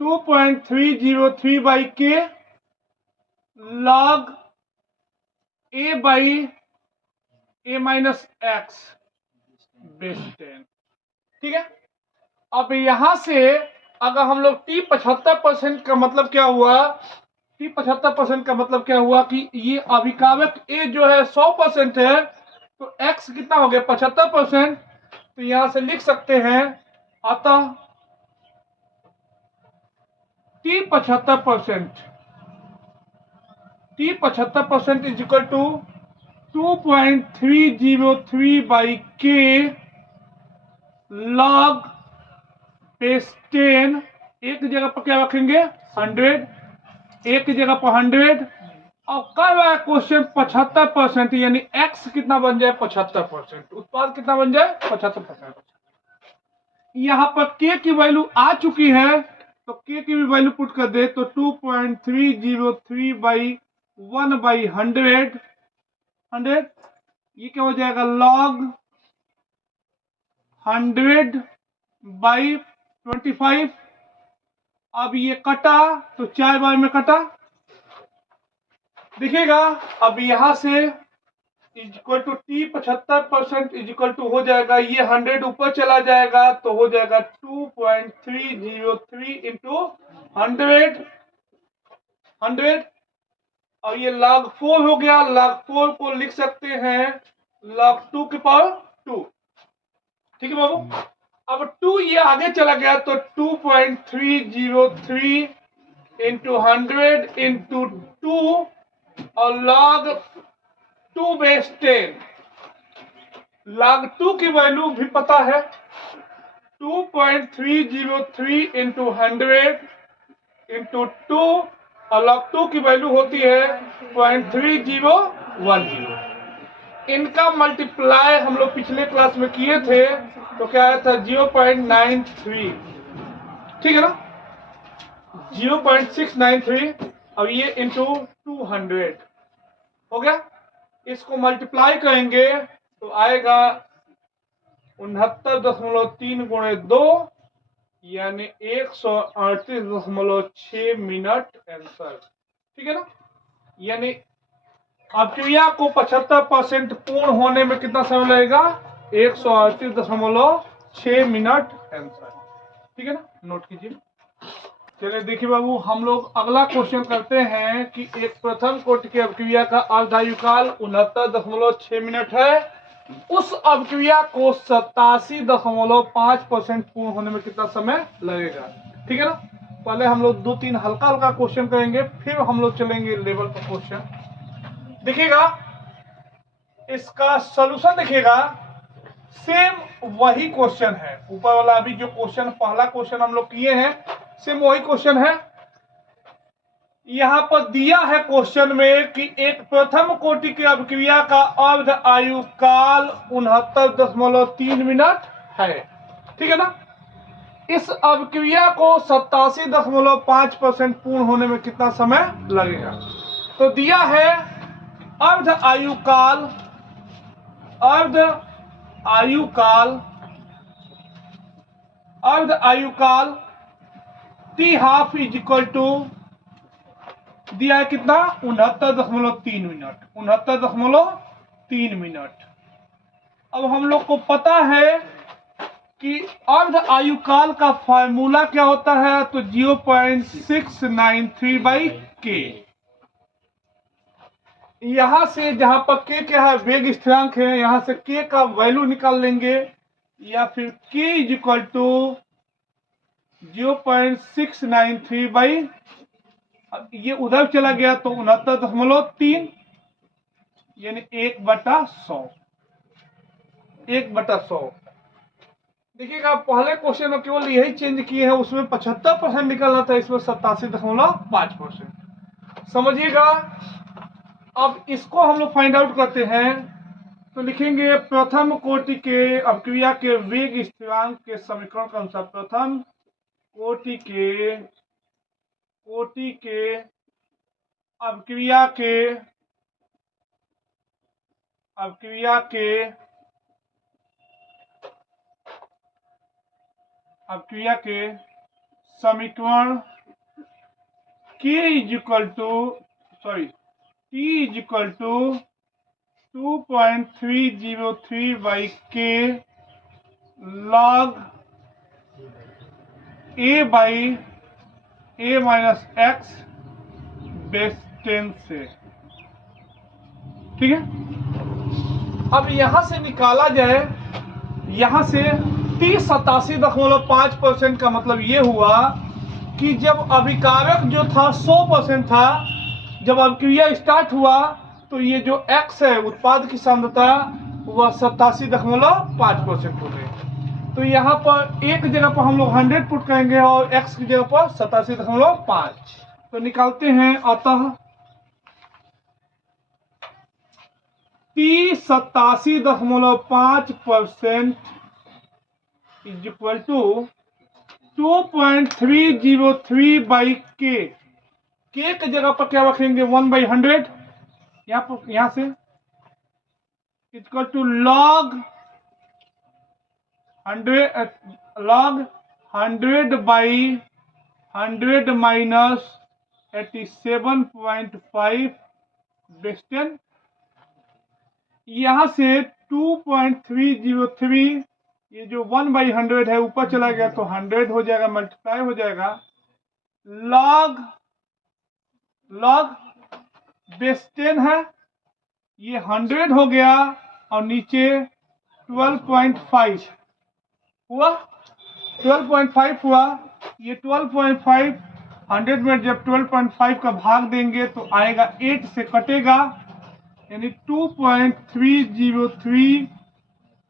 2.303/k log a/a-x base 10, ठीक है। अब यहां से अगर हम लोग t 75% का मतलब क्या हुआ, t 75% का मतलब क्या हुआ कि ये अभिकारक a जो है 100% है, तो x कितना हो गया 75%। तो यहां से लिख सकते हैं, अतः t 75% is equal to 2.303/k log base 10। एक की जगह पर क्या रखेंगे 100, एक की जगह पर 100, और कब आया क्वेश्चन 75%, यानी x कितना बन जाए 75%, उत्पाद कितना बन जाए 75%। यहां पर k की वैल्यू आ चुकी है, तो k की भी वैल्यू पुट कर दे तो 2.303/1/100, ये क्या हो जाएगा log 100/25। अब ये कटा तो 4 बार में कटा, देखिएगा। अब यहां से is equal to t 75% is equal to हो जाएगा, ये 100 ऊपर चला जाएगा तो हो जाएगा 2.303 इंटू 100, और ये log 4 हो गया। log 4 को लिख सकते हैं log 2 की पावर 2, ठीक है बाबू। अब 2 ये आगे चला गया तो 2.303 इंटू 100 इंटू 2 और log 2/10। log 2 की वैल्यू भी पता है, 2.303 इंटू 100 इंटू 2, और log 2 की वैल्यू होती है 0.3010। इनका मल्टीप्लाई हम लोग पिछले क्लास में किए थे, तो क्या आया था 0.93, ठीक है ना, 0.693। अब ये इंटू 200 हो गया। इसको मल्टीप्लाई करेंगे तो आएगा 69.3 गुणे 2, यानी 138.6 मिनट आंसर, ठीक है ना। यानी अपक्रिया को 75% पूर्ण होने में कितना समय लगेगा 138.6 मिनट आंसर, ठीक है ना, नोट कीजिए। चलिए देखिए बाबू, हम लोग अगला क्वेश्चन करते हैं कि एक प्रथम कोटि की अपक्रिया का अर्धायुकाल 69.6 मिनट है, उस अपक्रिया को 87.5% पूर्ण होने में कितना समय लगेगा, ठीक है ना। पहले हम लोग 2-3 हल्का हल्का क्वेश्चन करेंगे, फिर हम लोग चलेंगे लेवल पर क्वेश्चन। देखिएगा इसका सॉल्यूशन, देखिएगा सेम वही क्वेश्चन है, ऊपर वाला अभी जो क्वेश्चन पहला क्वेश्चन हम लोग किए हैं सेम वही क्वेश्चन है। यहां पर दिया है क्वेश्चन में कि एक प्रथम कोटि की अपक्रिया का अर्ध आयु काल 69.3 मिनट है, ठीक है ना। इस अपक्रिया को 87.5% पूर्ण होने में कितना समय लगेगा। तो दिया है अर्ध आयु काल, अर्ध आयु काल t half is equal to दिया है कितना 69.3 मिनट, 69.3 मिनट। अब हम लोग को पता है कि अर्ध आयुकाल का फॉर्मूला क्या होता है, तो 0.693/k। यहां से जहां पर k क्या है, वेग स्थिरांक है, यहां से k का वैल्यू निकाल लेंगे, या फिर k इक्वल टू 0.693 ये उधर चला गया तो 69.3 यानी 1/100। 1/100 देखिएगा, पहले क्वेश्चन में केवल यही चेंज किए हैं, उसमें 75% निकलना था, इसमें 87.5%। समझिएगा। अब इसको हम लोग फाइंड आउट करते हैं, तो लिखेंगे प्रथम कोटि के अपक्रिया के वेग स्थिरांक के समीकरण के अनुसार, प्रथम कोटि के अपक्रिया के समीकरण T equal to 2.303/k log a/a-x base 10 से। ठीक है। अब यहां से निकाला जाए, यहां से 87.5% का मतलब ये हुआ कि जब अभिकारक जो था 100% था, जब अपक्रिया स्टार्ट हुआ तो ये जो x है उत्पाद की सांद्रता वह 87.5% हो गई। तो यहाँ पर एक जगह पर हम लोग 100 पुट करेंगे और x की जगह पर 87.5 तो निकालते हैं। अतः 87.5% is equal to 2.303/k। k की जगह पर क्या रखेंगे 1/100, यहाँ से equal to log 100/100 minus 87.5 base 10। यहाँ से 2.303 ये जो 1/100 है ऊपर चला गया तो 100 हो जाएगा, मल्टीप्लाई हो जाएगा, log बेस 10 है, ये 100 हो गया और नीचे 12.5 हुआ, 12.5 हुआ। ये 12.5 100 में जब 12.5 का भाग देंगे तो आएगा 8 से कटेगा, यानी 2.303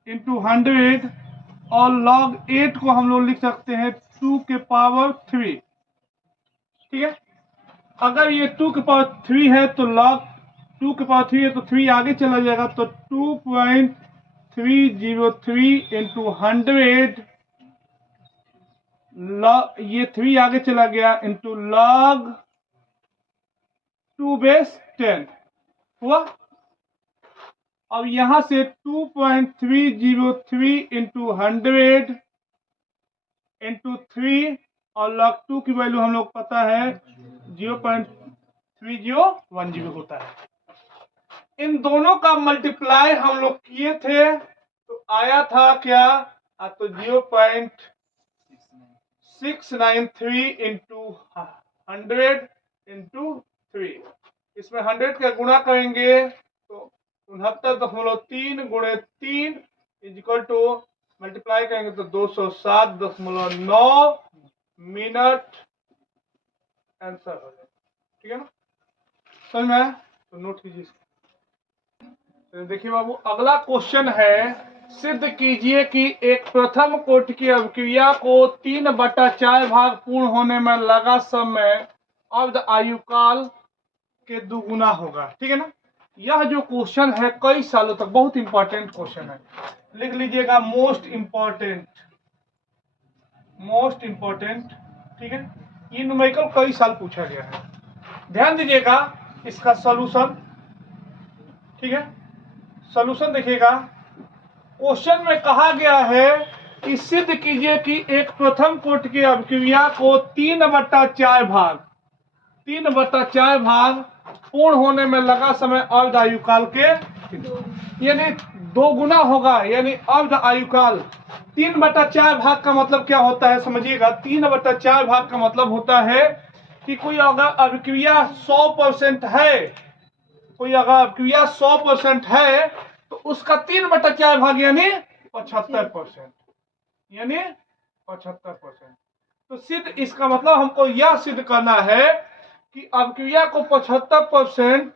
इंटू 100 और log 8 को हम लोग लिख सकते हैं 2 के पावर 3। ठीक है। अगर ये 2 के पावर 3 है तो log 2 के पावर 3 है तो 3 आगे चला जाएगा, तो 2.303 इंटू 100 ये 3 आगे चला गया इंटू log 2 बेस 10 हुआ। अब यहां से 2.303 इंटू 100 इंटू 3 और log 2 की वैल्यू हम लोग पता है 0.3010 होता है। इन दोनों का मल्टीप्लाई हम लोग किए थे तो आया था क्या, तो 0.693 इंटू 100 इंटू 3। इसमें 100 का गुणा करेंगे तो 69.3 गुणे 3 इज इक्वल टू, मल्टीप्लाई करेंगे तो 207.9 मिनट आंसर हो जाए। ठीक है ना, समझ में आया तो नोट कीजिए। तो देखिए बाबू, अगला क्वेश्चन है, सिद्ध कीजिए कि एक प्रथम कोटि की अभिक्रिया को 3/4 भाग पूर्ण होने में लगा समय अर्ध आयुकाल के दुगुना होगा। ठीक है ना। यह जो क्वेश्चन है कई सालों तक बहुत इंपॉर्टेंट क्वेश्चन है, लिख लीजिएगा मोस्ट इंपॉर्टेंट। ठीक है। ये न्यूमेरिकल कई साल पूछा गया है, ध्यान दीजिएगा इसका सॉल्यूशन। ठीक है, सॉल्यूशन देखिएगा। क्वेश्चन में कहा गया है कि सिद्ध कीजिए कि एक प्रथम कोटि की अभिक्रिया को 3/4 भाग पूर्ण होने में लगा समय अर्ध आयुकाल के, यानी दो गुना होगा, यानी अर्ध आयुकाल। 3/4 भाग का मतलब क्या होता है समझिएगा। 3/4 भाग का मतलब होता है कि कोई अगर अभिक्रिया 100% है, कोई अगर अभिक्रिया 100% है तो उसका 3/4 भाग यानी 75%, यानी 75%। तो सिद्ध, इसका मतलब हमको यह सिद्ध करना है कि अभिक्रिया को 75%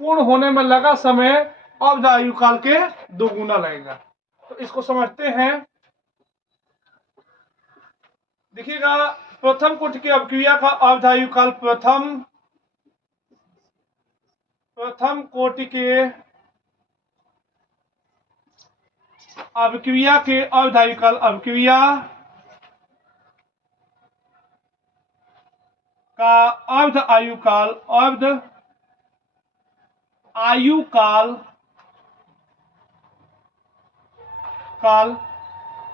पूर्ण होने में लगा समय अर्ध आयुकाल के 2 गुना लगेगा। तो इसको समझते हैं। देखिएगा, प्रथम कोटि की अभिक्रिया का अर्ध आयुकाल, प्रथम कोटि के अभिक्रिया के अर्ध आयुकाल, अभिक्रिया का अर्ध आयुकाल, अर्ध आयुकाल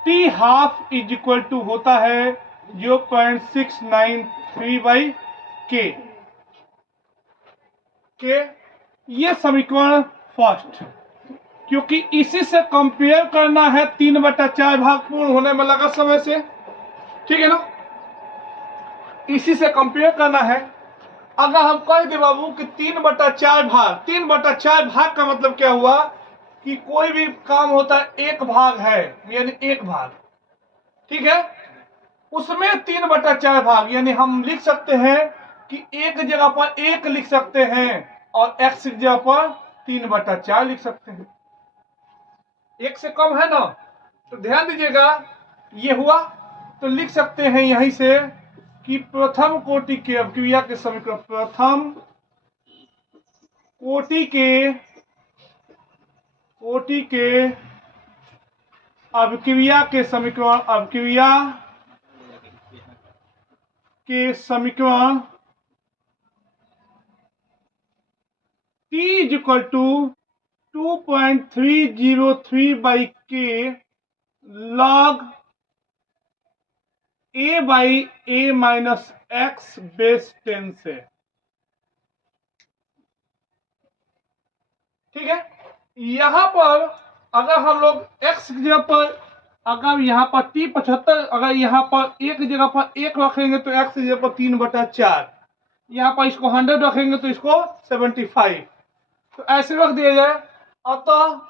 T half is equal to होता है 0.693/k। ये समीकरण फर्स्ट, क्योंकि इसी से कंपेयर करना है 3/4 भाग पूर्ण होने में लगा समय से, ठीक है ना। इसी से कंपेयर करना है। अगर हम कह दे बाबू कि 3/4 भाग, 3/4 भाग का मतलब क्या हुआ कि कोई भी काम होता है 1 भाग है, यानी 1 भाग, ठीक है, उसमें 3/4 भाग, यानी हम लिख सकते हैं कि एक जगह पर 1 लिख सकते हैं और x की जगह पर 3/4 लिख सकते हैं। 1 से कम है ना, तो ध्यान दीजिएगा, ये हुआ। तो लिख सकते हैं यहीं से कि प्रथम कोटि के अभिक्रिया के समीकरण, प्रथम कोटि के अभिक्रिया के समीकरण, अभिक्रिया के समीकरण T is equal to 2.303/k log a/a-x/10 से, ठीक है। यहां पर अगर हम लोग x की जगह पर, अगर यहाँ पर t 75, अगर यहाँ पर एक जगह पर 1 रखेंगे तो x की जगह पर 3/4, यहाँ पर इसको 100 रखेंगे तो इसको 75, तो ऐसे रख दिया जाए। अतः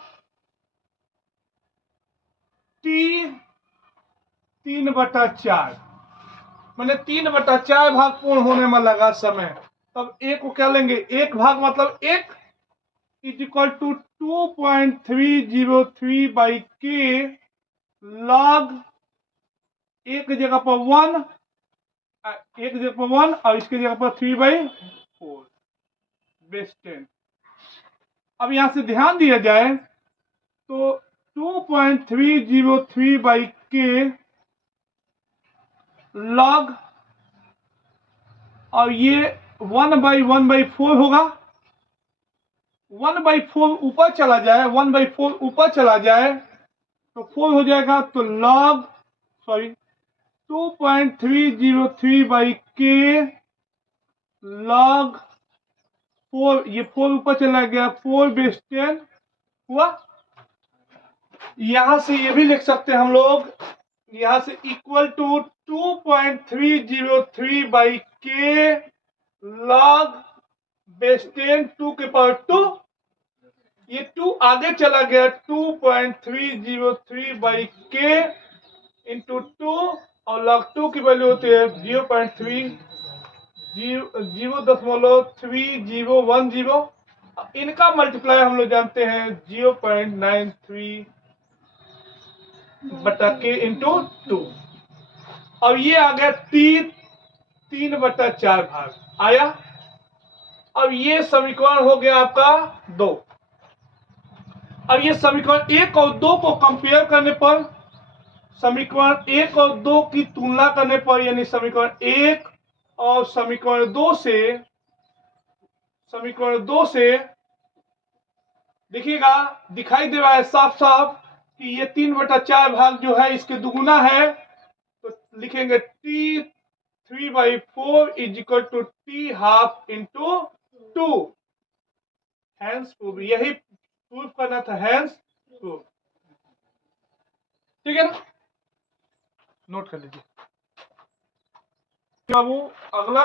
t 3/4 मैंने 3/4 भाग पूर्ण होने में लगा समय, तब एक को क्या लेंगे, 1 भाग मतलब 1 is equal to 2.303/k log एक जगह पर 1, एक जगह पर 1 और इसके जगह पर 3/4 बेस 10। अब यहां से ध्यान दिया जाए तो 2.303/k लॉग, और ये 1/1/4 होगा। 1/4 ऊपर चला जाए, 1/4 ऊपर चला जाए तो 4 हो जाएगा, तो लॉग 2.303/k लॉग 4, ये 4 ऊपर चला गया, 4 बेस 10 हुआ। यहां से ये भी लिख सकते हैं हम लोग, यहां से equal to 2.303/k log base 10 2 के पावर 2, ये 2 आगे चला गया, 2.303/k इंटू 2, और लॉग 2 की वैल्यू होती है 0.310, इनका मल्टीप्लाई हम लोग जानते हैं 0.93/k इंटू 2। अब ये आ गया 3/4 भाग आया। अब ये समीकरण हो गया आपका 2। अब ये समीकरण 1 और 2 को कंपेयर करने पर, समीकरण 1 और 2 की तुलना करने पर, यानी समीकरण 1 और समीकरण 2 से देखिएगा, दिखाई दे रहा है साफ साफ कि ये 3/4 भाग जो है इसके दुगुना है। तो लिखेंगे t 3/4 is equal to t half into 2। Hence prove, यही प्रूफ करना था, हैंस तो ठीक है ना, नोट कर लीजिए बाबू। अगला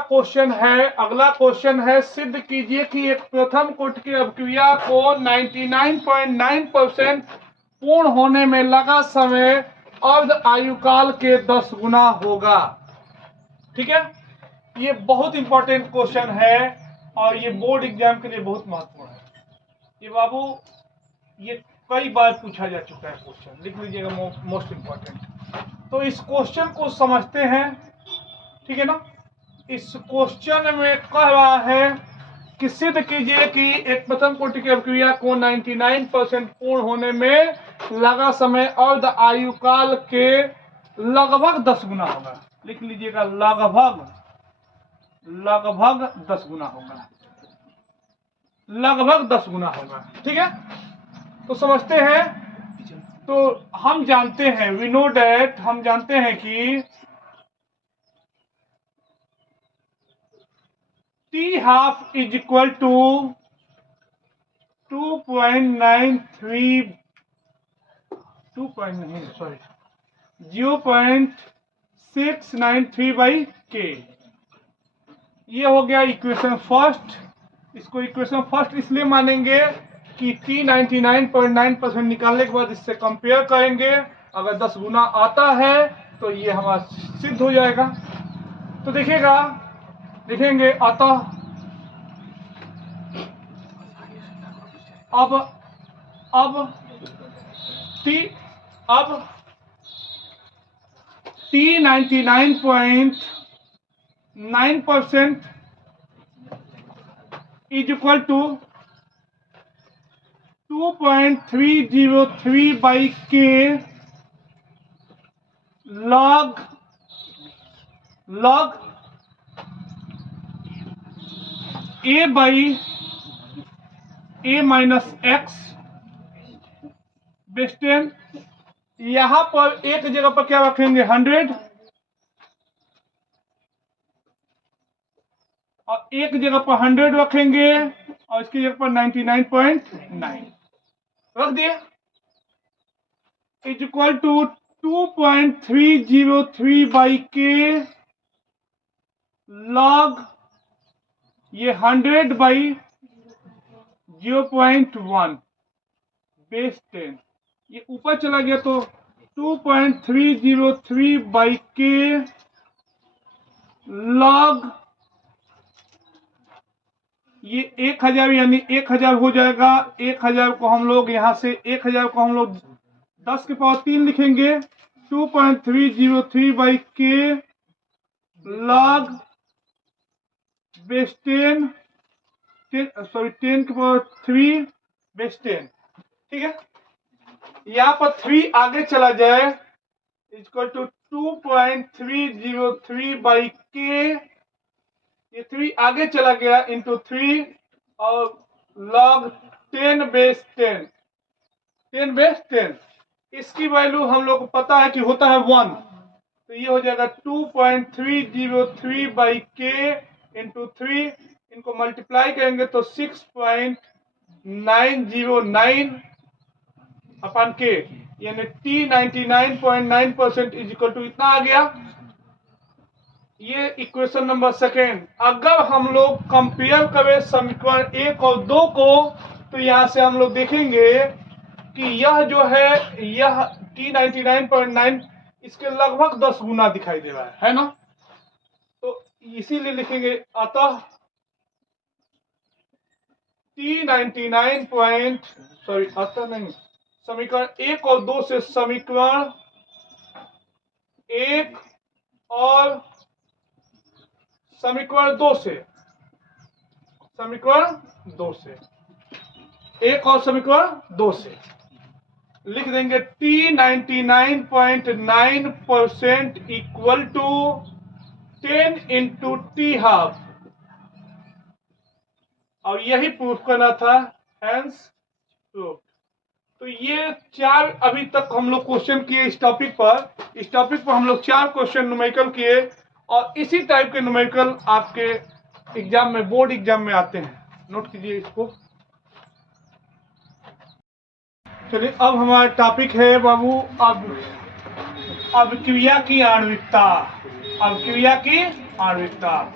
क्वेश्चन है सिद्ध कीजिए कि एक प्रथम कोटि की अभिक्रिया को 99.9% पूर्ण होने में लगा समय अर्ध आयुकाल के 10 गुना होगा। ठीक है, ये बहुत इंपॉर्टेंट क्वेश्चन है और ये बोर्ड एग्जाम के लिए बहुत महत्वपूर्ण है। ये बाबू ये कई बार पूछा जा चुका है क्वेश्चन, लिख लीजिएगा, मोस्ट इंपॉर्टेंट। तो इस क्वेश्चन को समझते हैं, ठीक है ना। इस क्वेश्चन में कह रहा है कि सिद्ध कीजिए कि एक प्रथम कोटि की अभिक्रिया को 99% पूर्ण होने में लगा समय अर्ध आयुकाल के लगभग 10 गुना होगा। लिख लीजिएगा, लगभग 10 गुना होगा, लगभग 10 गुना होगा। ठीक है, तो समझते हैं। तो हम जानते हैं, वी नो डैट, हम जानते हैं कि T half is equal to 0.693 by के। ये हो गया इक्वेशन फर्स्ट। इसको इक्वेशन फर्स्ट इसलिए मानेंगे कि T 99.9% निकालने के बाद इससे कंपेयर करेंगे, अगर 10 गुना आता है तो ये हमारा सिद्ध हो जाएगा। तो देखिएगा, लिखेंगे अतः अब T 99.9% is equal to 2.303 by K log A by A minus X base 10। यहां पर एक जगह पर क्या रखेंगे, 100, और एक जगह पर 100 रखेंगे और इसकी जगह पर 99.9 रख दिए, is equal to 2.303 by K log ये 100 बाई 0.1 बेस 10। ये ऊपर चला गया तो 2.303 बाई के लॉग ये 1000 यानी 1000 हो जाएगा। 1000 को हम लोग यहां से 1000 को हम लोग 10 के पावर 3 लिखेंगे। 2.303 बाई के लॉग बेस 10 के पावर 3 बेस 10। ठीक है, यहां पर 3 आगे चला जाए, इक्वल टू 2.303 बाई के, ये 3 आगे चला गया इंटू 3 और लॉग 10 बेस 10। इसकी वैल्यू हम लोग को पता है कि होता है 1, तो ये हो जाएगा 2.303 बाई के इंटू 3, इनको मल्टीप्लाई करेंगे तो 6.909 अपन के, यानी T 99.9% इज इक्वल टू इतना आ गया। ये इक्वेशन नंबर सेकेंड। अगर हम लोग कंपेयर करें समीकरण 1 और 2 को, तो यहां से हम लोग देखेंगे कि यह जो है, यह T 99.9 इसके लगभग 10 गुना दिखाई दे रहा है ना। तो इसीलिए लिखेंगे अतः समीकरण 1 और 2 से समीकरण 1 और समीकरण 2 से 1 और समीकरण 2 से लिख देंगे T 99.9% equal to 10 into T half, और यही प्रूफ करना था, हेंस प्रूफ। तो ये 4 अभी तक हम लोग क्वेश्चन किए इस टॉपिक पर हम लोग 4 क्वेश्चन न्यूमेरिकल किए, और इसी टाइप के न्यूमेरिकल आपके एग्जाम में, बोर्ड एग्जाम में आते हैं। नोट कीजिए इसको। चलिए अब हमारा टॉपिक है बाबू अवक्रिया की आणविकता। अवक्रिया की आणविकता।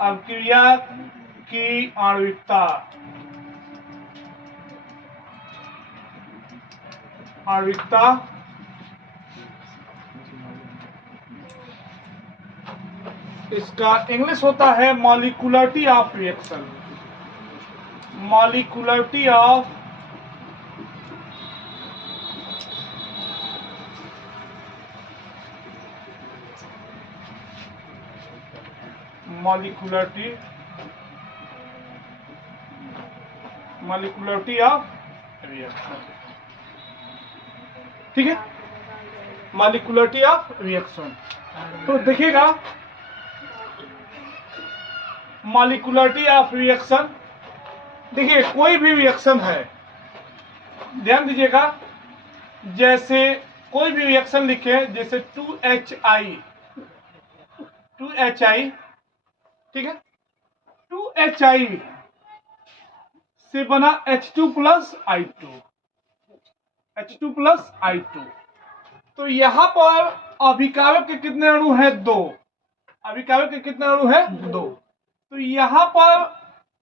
अवक्रिया की आणविकता। आणविकता इसका इंग्लिश होता है molecularity of reaction. Molecularity of molecularity of reaction. ठीक है, मॉलिक्यूलरिटी ऑफ रिएक्शन। तो देखिएगा मॉलिक्यूलरिटी ऑफ रिएक्शन, देखिए कोई भी रिएक्शन है, ध्यान दीजिएगा, जैसे कोई भी रिएक्शन लिखे, जैसे 2HI, ठीक है, 2HI से बना H2 plus I2, H2 plus I2। तो यहां पर अभिकारक के कितने अणु है? 2। अभिकारक के कितने अणु है? 2। तो यहां पर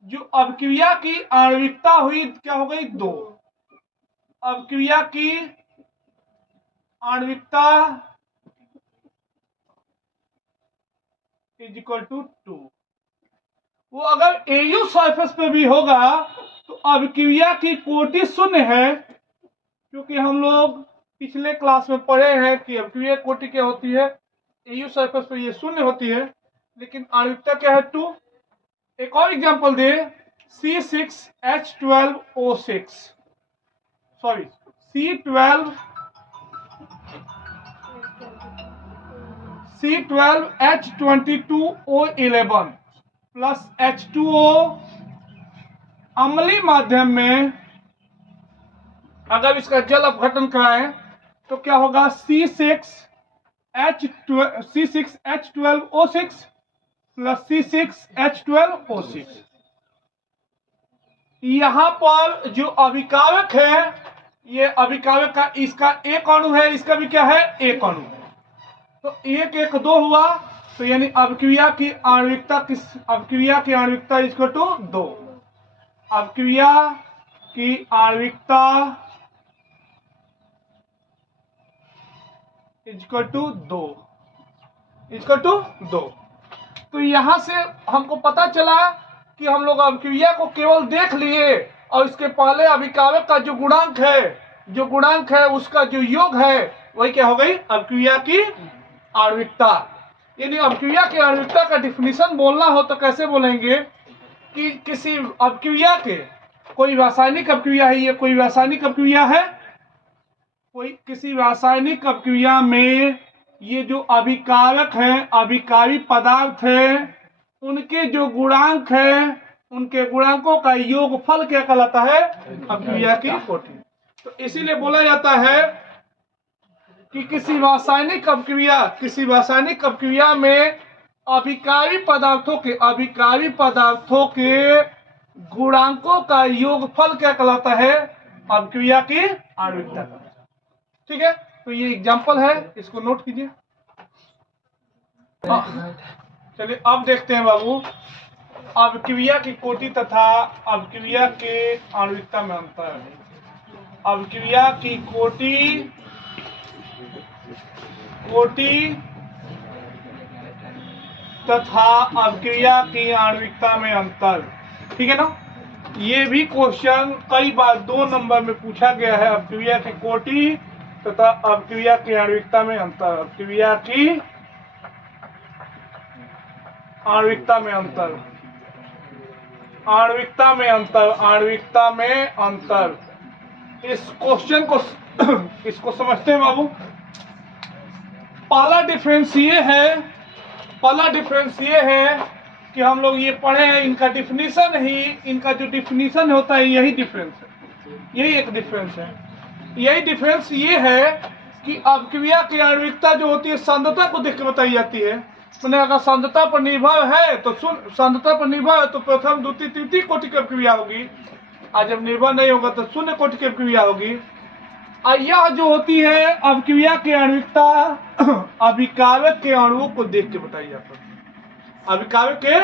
जो अवक्रिया की आणविकता हुई क्या हो गई? 2। अवक्रिया की आणविकता इज इक्वल टू 2। वो अगर AU सरफेस पे भी होगा तो अवक्रिया की कोटि शून्य है, क्योंकि हम लोग पिछले क्लास में पढ़े हैं कि अवक्रिया कोटि क्या होती है, AU सरफेस पे ये शून्य होती है, लेकिन आणविकता क्या है? 2। एक और एग्जांपल दे, C6H12O6, sorry C12H22O11 plus H2O अम्लीय माध्यम में अगर इसका जल अपघटन कराएं तो क्या होगा? C6H12O6 plus C6H12O6। यहां पर जो अभिकारक है, ये अभिकारक का इसका एक अणु है, इसका भी क्या है? एक अणु। तो 1 1 2 हुआ, तो यानी अवक्रिया की आणविकता अवक्रिया की आणविकता इसको टू 2। अवक्रिया की आणविकता इक्वल टू 2। तो यहां से हमको पता चला कि हम लोग अवक्रिया को केवल देख लिए और इसके पहले अभिकारक का जो गुणांक है उसका जो योग है वही क्या हो गई? अवक्रिया की आणविकता। यानी अवक्रिया की आणविकता का डिफिनीशन बोलना हो तो कैसे बोलेंगे कि किसी अवक्रिया के, कोई रासायनिक अवक्रिया है, ये कोई रासायनिक अवक्रिया है, कोई किसी रासायनिक अवक्रिया में ये जो अभिकारक हैं, अभिकारी पदार्थ है, उनके जो गुणांक है, उनके गुणांकों का योगफल क्या कहलाता है? अवक्रिया की कोटि। तो इसीलिए बोला जाता है कि किसी रासायनिक अवक्रिया में अभिकारी पदार्थों के गुणांकों का योगफल क्या कहलाता है? अवक्रिया की आणविकता। ठीक है, तो ये एग्जांपल है, इसको नोट कीजिए। चलिए अब देखते हैं बाबू अवक्रिया की कोटि तथा अवक्रिया के आणविकता में अंतर। अवक्रिया की कोटि तथा अवक्रिया की आणविकता में अंतर। ठीक है ना, ये भी क्वेश्चन कई बार 2 नंबर में पूछा गया है। अवक्रिया की कोटि तथा अवक्रिया की आणविकता में अंतर। अवक्रिया की आणविकता में अंतर। आणविकता में अंतर। इस क्वेश्चन को इसको समझते हैं बाबू। पहला डिफरेंस ये है कि हम लोग ये पढ़े हैं, इनका जो डिफिनीशन होता है यही डिफरेंस है, यही एक डिफरेंस है। यही डिफरेंस ये है कि अवक्रिया की आणविकता जो होती है सांद्रता को देख के बताई जाती है। मैंने अगर सांद्रता पर निर्भर है तो प्रथम द्वितीय तृतीय कोटि की अवक्रिया होगी। और जब निर्भर नहीं होगा तो शून्य कोटि की अभिक्रिया होगी। और यह जो होती है अभिक्रिया की आणविकता अभिकारक के अणुओं को देख के बताई जाती है। अभिकारक के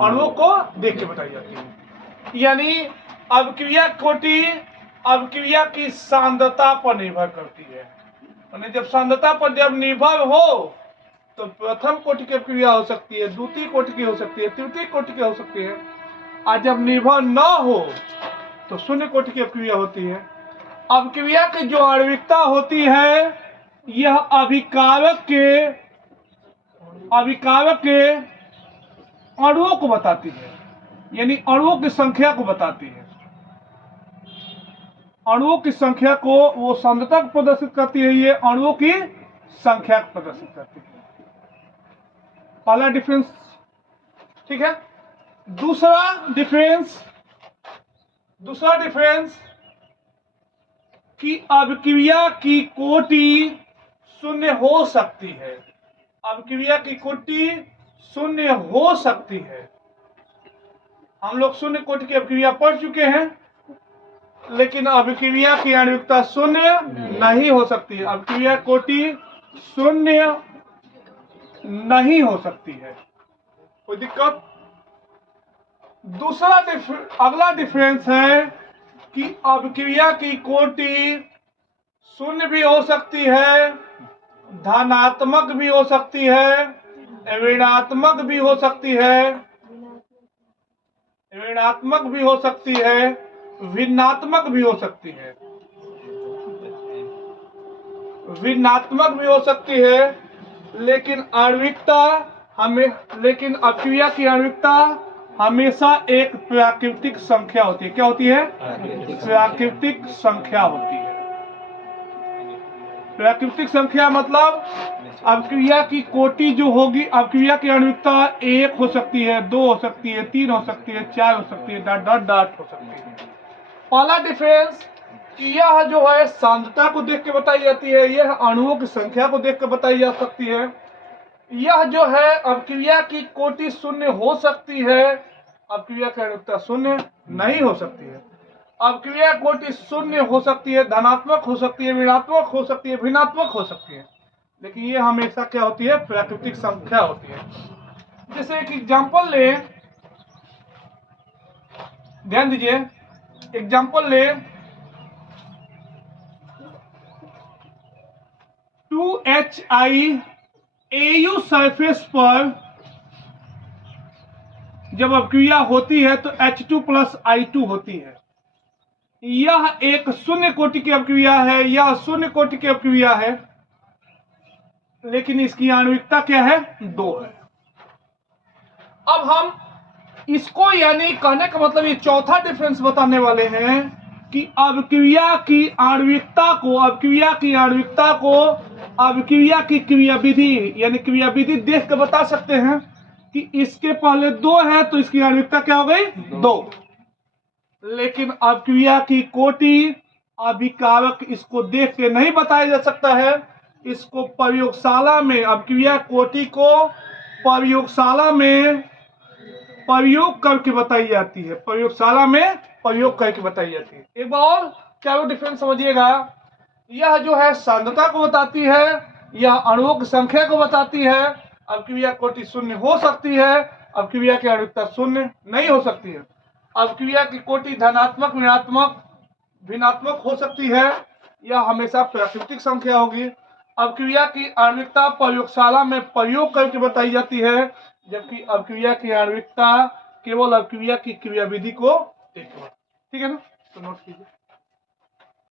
अणुओं को देख के बताई जाती है। यानी अभिक्रिया कोटि अभिक्रिया की सांद्रता पर निर्भर करती है। यानी जब सांद्रता पर जब निर्भर हो तो प्रथम कोटि की अभिक्रिया हो सकती है, द्वितीय कोटि की हो सकती है, तृतीय कोटि की हो सकती है। और जब निर्भर न हो तो शून्य कोटि की अभिक्रिया होती है। अभिक्रिया की जो आणविकता होती है यह अभिकारक के अणुओं को बताती है, यानी अणुओं की संख्या को बताती है। अणुओं की संख्या को वो सांद्रता को प्रदर्शित करती है, ये अणुओं की संख्या को प्रदर्शित करती है। पहला डिफरेंस ठीक है। दूसरा डिफरेंस कि अभिक्रिया की कोटि शून्य हो सकती है। अभिक्रिया की कोटि शून्य हो सकती है। हम लोग शून्य कोटि की अभिक्रिया पढ़ चुके हैं, लेकिन अभिक्रिया की आणविकता शून्य नहीं हो सकती है। अभिक्रिया कोटि शून्य नहीं हो सकती है। कोई दिक्कत? अगला डिफरेंस है कि अभिक्रिया की कोटि शून्य भी हो सकती है, धनात्मक भी हो सकती है, ऋणात्मक भी हो सकती है, ऋणात्मक भी हो सकती है, भिन्नात्मक भी हो सकती है, भिन्नात्मक भी हो सकती है। लेकिन अभिक्रिया की आणविकता हमेशा एक प्राकृतिक संख्या होती है। क्या होती है? प्राकृतिक संख्या होती है। प्राकृतिक संख्या मतलब अभिक्रिया की कोटि जो होगी, अभिक्रिया की आणविकता 1 हो सकती है, 2 हो सकती है, 3 हो सकती है, 4 हो सकती है, डॉट हो सकती है। पहला डिफरेंस कि यह जो है सांद्रता को देख के बताई जाती है, यह अणुओं की संख्या को देख के बताई जा सकती है। यह जो है अभिक्रिया की कोटि शून्य हो सकती है, अभिक्रिया की आणविकता शून्य नहीं हो सकती है। अभिक्रिया कोटि शून्य हो सकती है, धनात्मक हो सकती है, ऋणात्मक हो सकती है, भिन्नात्मक हो सकती है, लेकिन ये हमेशा क्या होती है? प्राकृतिक संख्या होती है। जैसे एक एग्जाम्पल ले, ध्यान दीजिए, एग्जाम्पल ले 2HiAu सरफेस पर जब अभिक्रिया होती है तो H2 + I2 होती है। यह एक शून्य कोटि की अभिक्रिया है, यह शून्य कोटि की अभिक्रिया है, लेकिन इसकी आणविकता क्या है? 2 है। अब हम इसको यानी कहने का मतलब ये चौथा डिफरेंस बताने वाले हैं कि अभिक्रिया की आणविकता को अभिक्रिया की क्रियाविधि यानी क्रियाविधि देख के बता सकते हैं कि इसके पहले 2 है तो इसकी आणविकता क्या हो गई? 2। लेकिन अभिक्रिया की कोटि अभिकारक इसको देख के नहीं बताया जा सकता है। इसको प्रयोगशाला में अभिक्रिया कोटि को प्रयोगशाला में प्रयोग करके बताई जाती है। प्रयोगशाला में प्रयोग करके बताई जाती है। एक बार और चारों डिफरेंस समझिएगा। यह जो है सांद्रता को बताती है, यह अणुओं की संख्या को बताती है। अभिक्रिया कोटि शून्य हो सकती है, अभिक्रिया की आणविकता शून्य नहीं हो सकती है। अभिक्रिया की कोटि धनात्मक, ऋणात्मक, भिन्नात्मक हो सकती है, यह हमेशा प्राकृतिक संख्या होगी। अभिक्रिया की आणविकता प्रयोगशाला में प्रयोग करके बताई जाती है, जबकि अभिक्रिया की आणविकता केवल अभिक्रिया की क्रियाविधि को देखकर। ठीक है ना? तो नोट कीजिए।